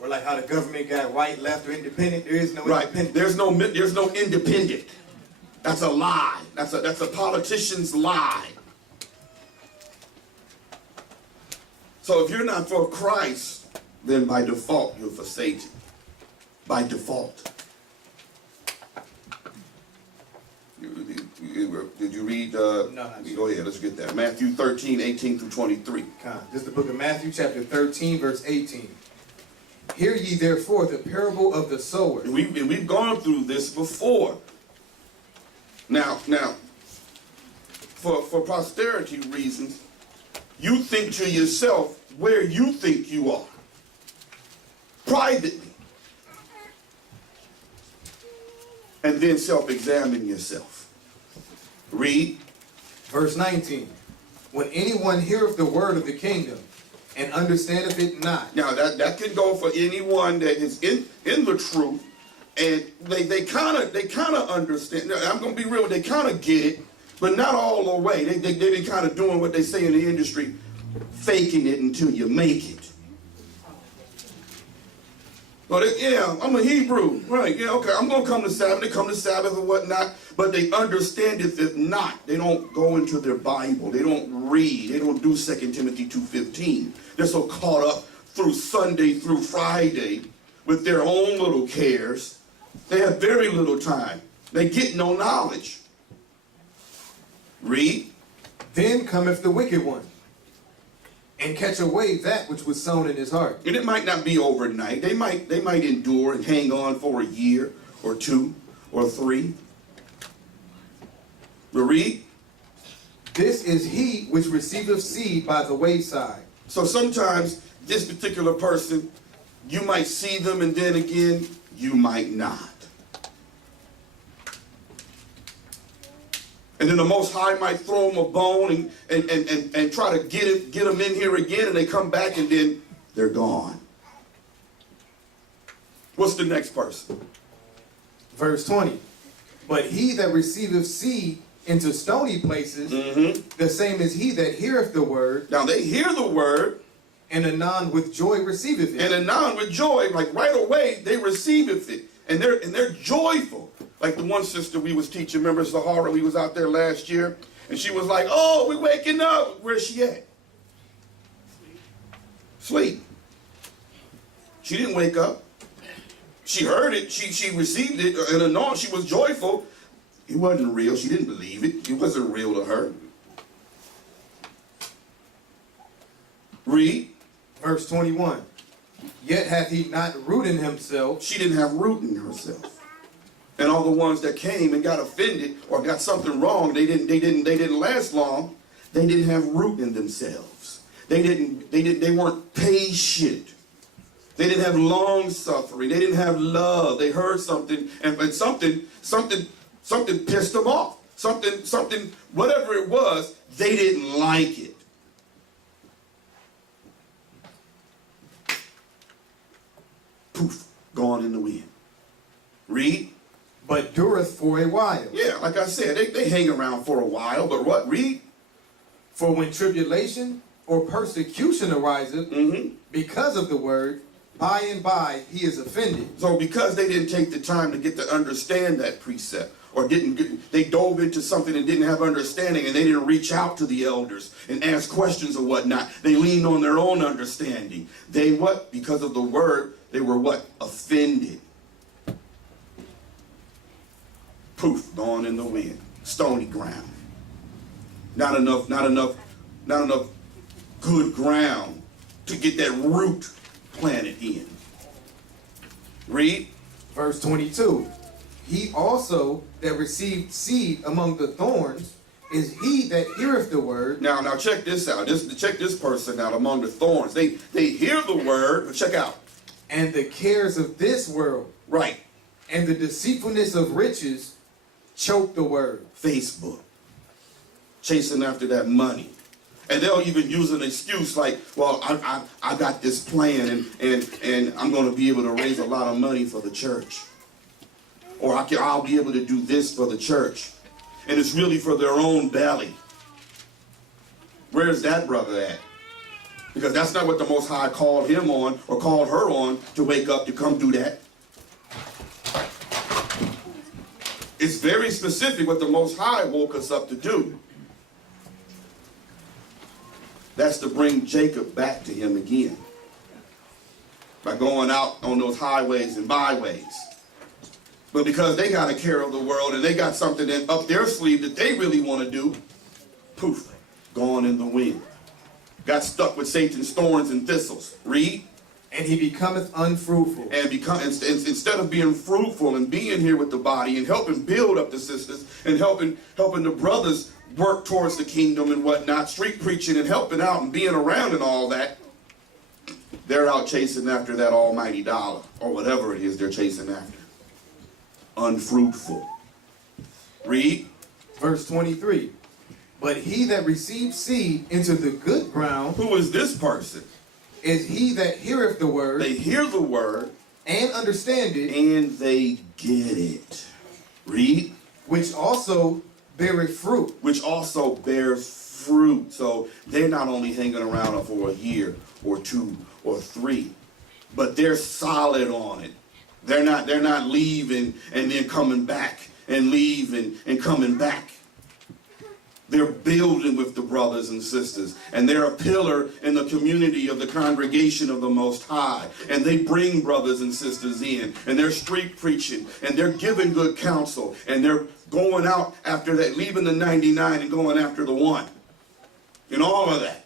Or like how the government got right, left, or independent. There is no Right. independent. There's no independent. That's a lie. That's a politician's lie. So if you're not for Christ, then by default you're for Satan. By default. Did you read? No, not yet. Go ahead. Let's get that. Matthew 13, 18 through 23. This is the book of Matthew, chapter 13, verse 18. Hear ye therefore the parable of the sower. And we've gone through this before. Now, for posterity reasons, you think to yourself where you think you are. Privately. And then self-examine yourself. Read. Verse 19. When anyone heareth the word of the kingdom, and understandeth it not. Now that can go for anyone that is in the truth, and they kind of understand. Now, I'm gonna be real, they kind of get it, but not all the way. They been kind of doing what they say in the industry, faking it until you make it. But yeah, I'm a Hebrew, right? Yeah, okay. I'm gonna come to Sabbath. They come to Sabbath and whatnot, but they understand it. If not, they don't go into their Bible. They don't read. They don't do 2 Timothy 2:15. They're so caught up through Sunday through Friday with their own little cares. They have very little time. They get no knowledge. Read. Then cometh the wicked one, and catch away that which was sown in his heart. And it might not be overnight. They might endure and hang on for a year or 2 or 3. But read. This is he which receiveth seed by the wayside. So sometimes this particular person, you might see them and then again, you might not. And then the Most High might throw them a bone and try to get them in here again, and they come back and then they're gone. What's the next person? Verse 20. But he that receiveth seed into stony places, the same as he that heareth the word. Now they hear the word, and anon with joy receiveth it. and anon with joy, like right away they receiveth it, and they're joyful. Like the one sister we was teaching, remember Sahara, we was out there last year, and she was like, oh, we're waking up. Where's she at? Sleep. She didn't wake up. She heard it, she received it, and anon, she was joyful. It wasn't real, she didn't believe it. It wasn't real to her. Read. Verse 21. Yet hath he not root in himself. She didn't have root in herself. And all the ones that came and got offended or got something wrong, they didn't last long. They didn't have root in themselves. They weren't patient. They didn't have long suffering. They didn't have love. They heard something and something pissed them off. Something, whatever it was, they didn't like it. Poof, gone in the wind. Read. But dureth for a while. Yeah, like I said, they hang around for a while, but what? Read. For when tribulation or persecution ariseth because of the word, by and by he is offended. So because they didn't take the time to get to understand that precept, or they dove into something and didn't have understanding, and they didn't reach out to the elders and ask questions or whatnot. They leaned on their own understanding. They what? Because of the word, they were what? Offended. Poof, gone in the wind. Stony ground. Not enough good ground to get that root planted in. Read. Verse 22. He also that received seed among the thorns is he that heareth the word. Now check this out. Check this person out among the thorns. They hear the word, but check out. And the cares of this world. Right. And the deceitfulness of riches choke the word. Facebook. Chasing after that money. And they'll even use an excuse like, well, I got this plan and I'm going to be able to raise a lot of money for the church. Or I'll be able to do this for the church. And it's really for their own belly. Where's that brother at? Because that's not what the Most High called him on or called her on to wake up to come do that. It's very specific what the Most High woke us up to do. That's to bring Jacob back to him again. By going out on those highways and byways. But because they got a care of the world and they got something up their sleeve that they really want to do, poof, gone in the wind. Got stuck with Satan's thorns and thistles. Read. And he becometh unfruitful. And instead of being fruitful and being here with the body and helping build up the sisters and helping the brothers work towards the kingdom and whatnot, street preaching and helping out and being around and all that, they're out chasing after that almighty dollar or whatever it is they're chasing after. Unfruitful. Read. Verse 23. But he that receives seed into the good ground Who is this person? is he that heareth the word They hear the word and understand it, and they get it. Read. which also beareth fruit. Which also bears fruit. So they're not only hanging around for a year or 2 or 3, but they're solid on it. They're not leaving and then coming back and leaving and coming back. They're building with the brothers and sisters, and they're a pillar in the community of the congregation of the Most High. And they bring brothers and sisters in, and they're street preaching, and they're giving good counsel, and they're going out after that, leaving the 99 and going after the 1, and all of that.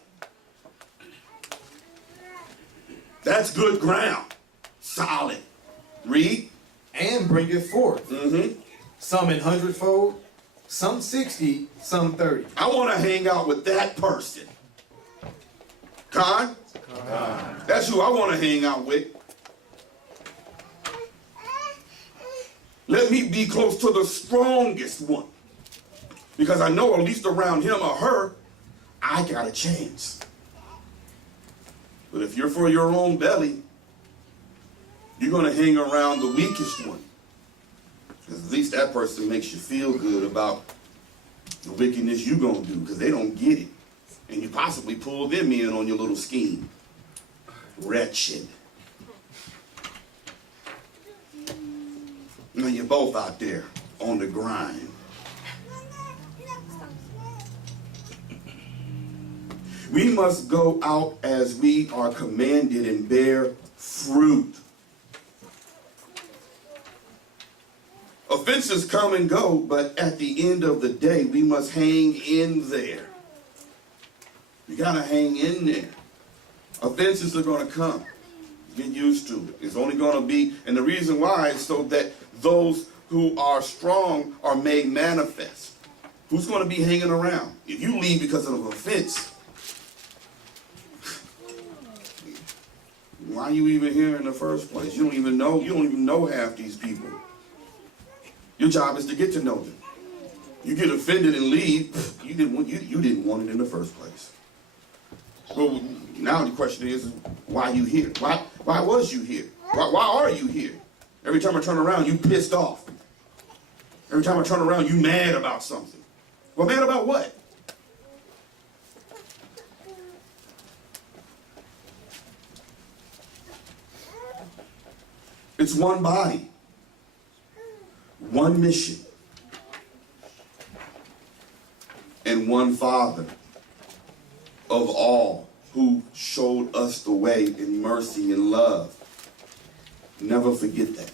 That's good ground, solid. Read. And bringeth forth, some an hundredfold, some 60, some 30. I want to hang out with that person. Con? That's who I want to hang out with. Let me be close to the strongest one. Because I know at least around him or her, I got a chance. But if you're for your own belly, you're going to hang around the weakest one. Because at least that person makes you feel good about the wickedness you're going to do, because they don't get it. And you possibly pull them in on your little scheme. Wretched. Now you're both out there on the grind. We must go out as we are commanded and bear fruit. Offenses come and go, but at the end of the day, we must hang in there. You gotta hang in there. Offenses are gonna come. Get used to it. It's only gonna be, and the reason why is so that those who are strong are made manifest. Who's gonna be hanging around? If you leave because of an offense, why are you even here in the first place? You don't even know half these people. Your job is to get to know them. You get offended and leave, you didn't want it in the first place. Well, now the question is, why are you here? Why was you here? Why are you here? Every time I turn around, you pissed off. Every time I turn around, you mad about something. Well, mad about what? It's one body. One mission, and one Father of all, who showed us the way in mercy and love. Never forget that,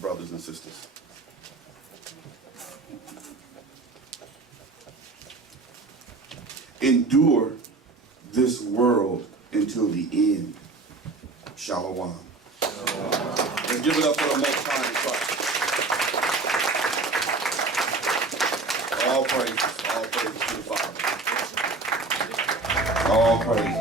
brothers and sisters. Endure this world until the end. Shalom. Let's give it up for the Most High in Christ. All praises to the Father. All praises.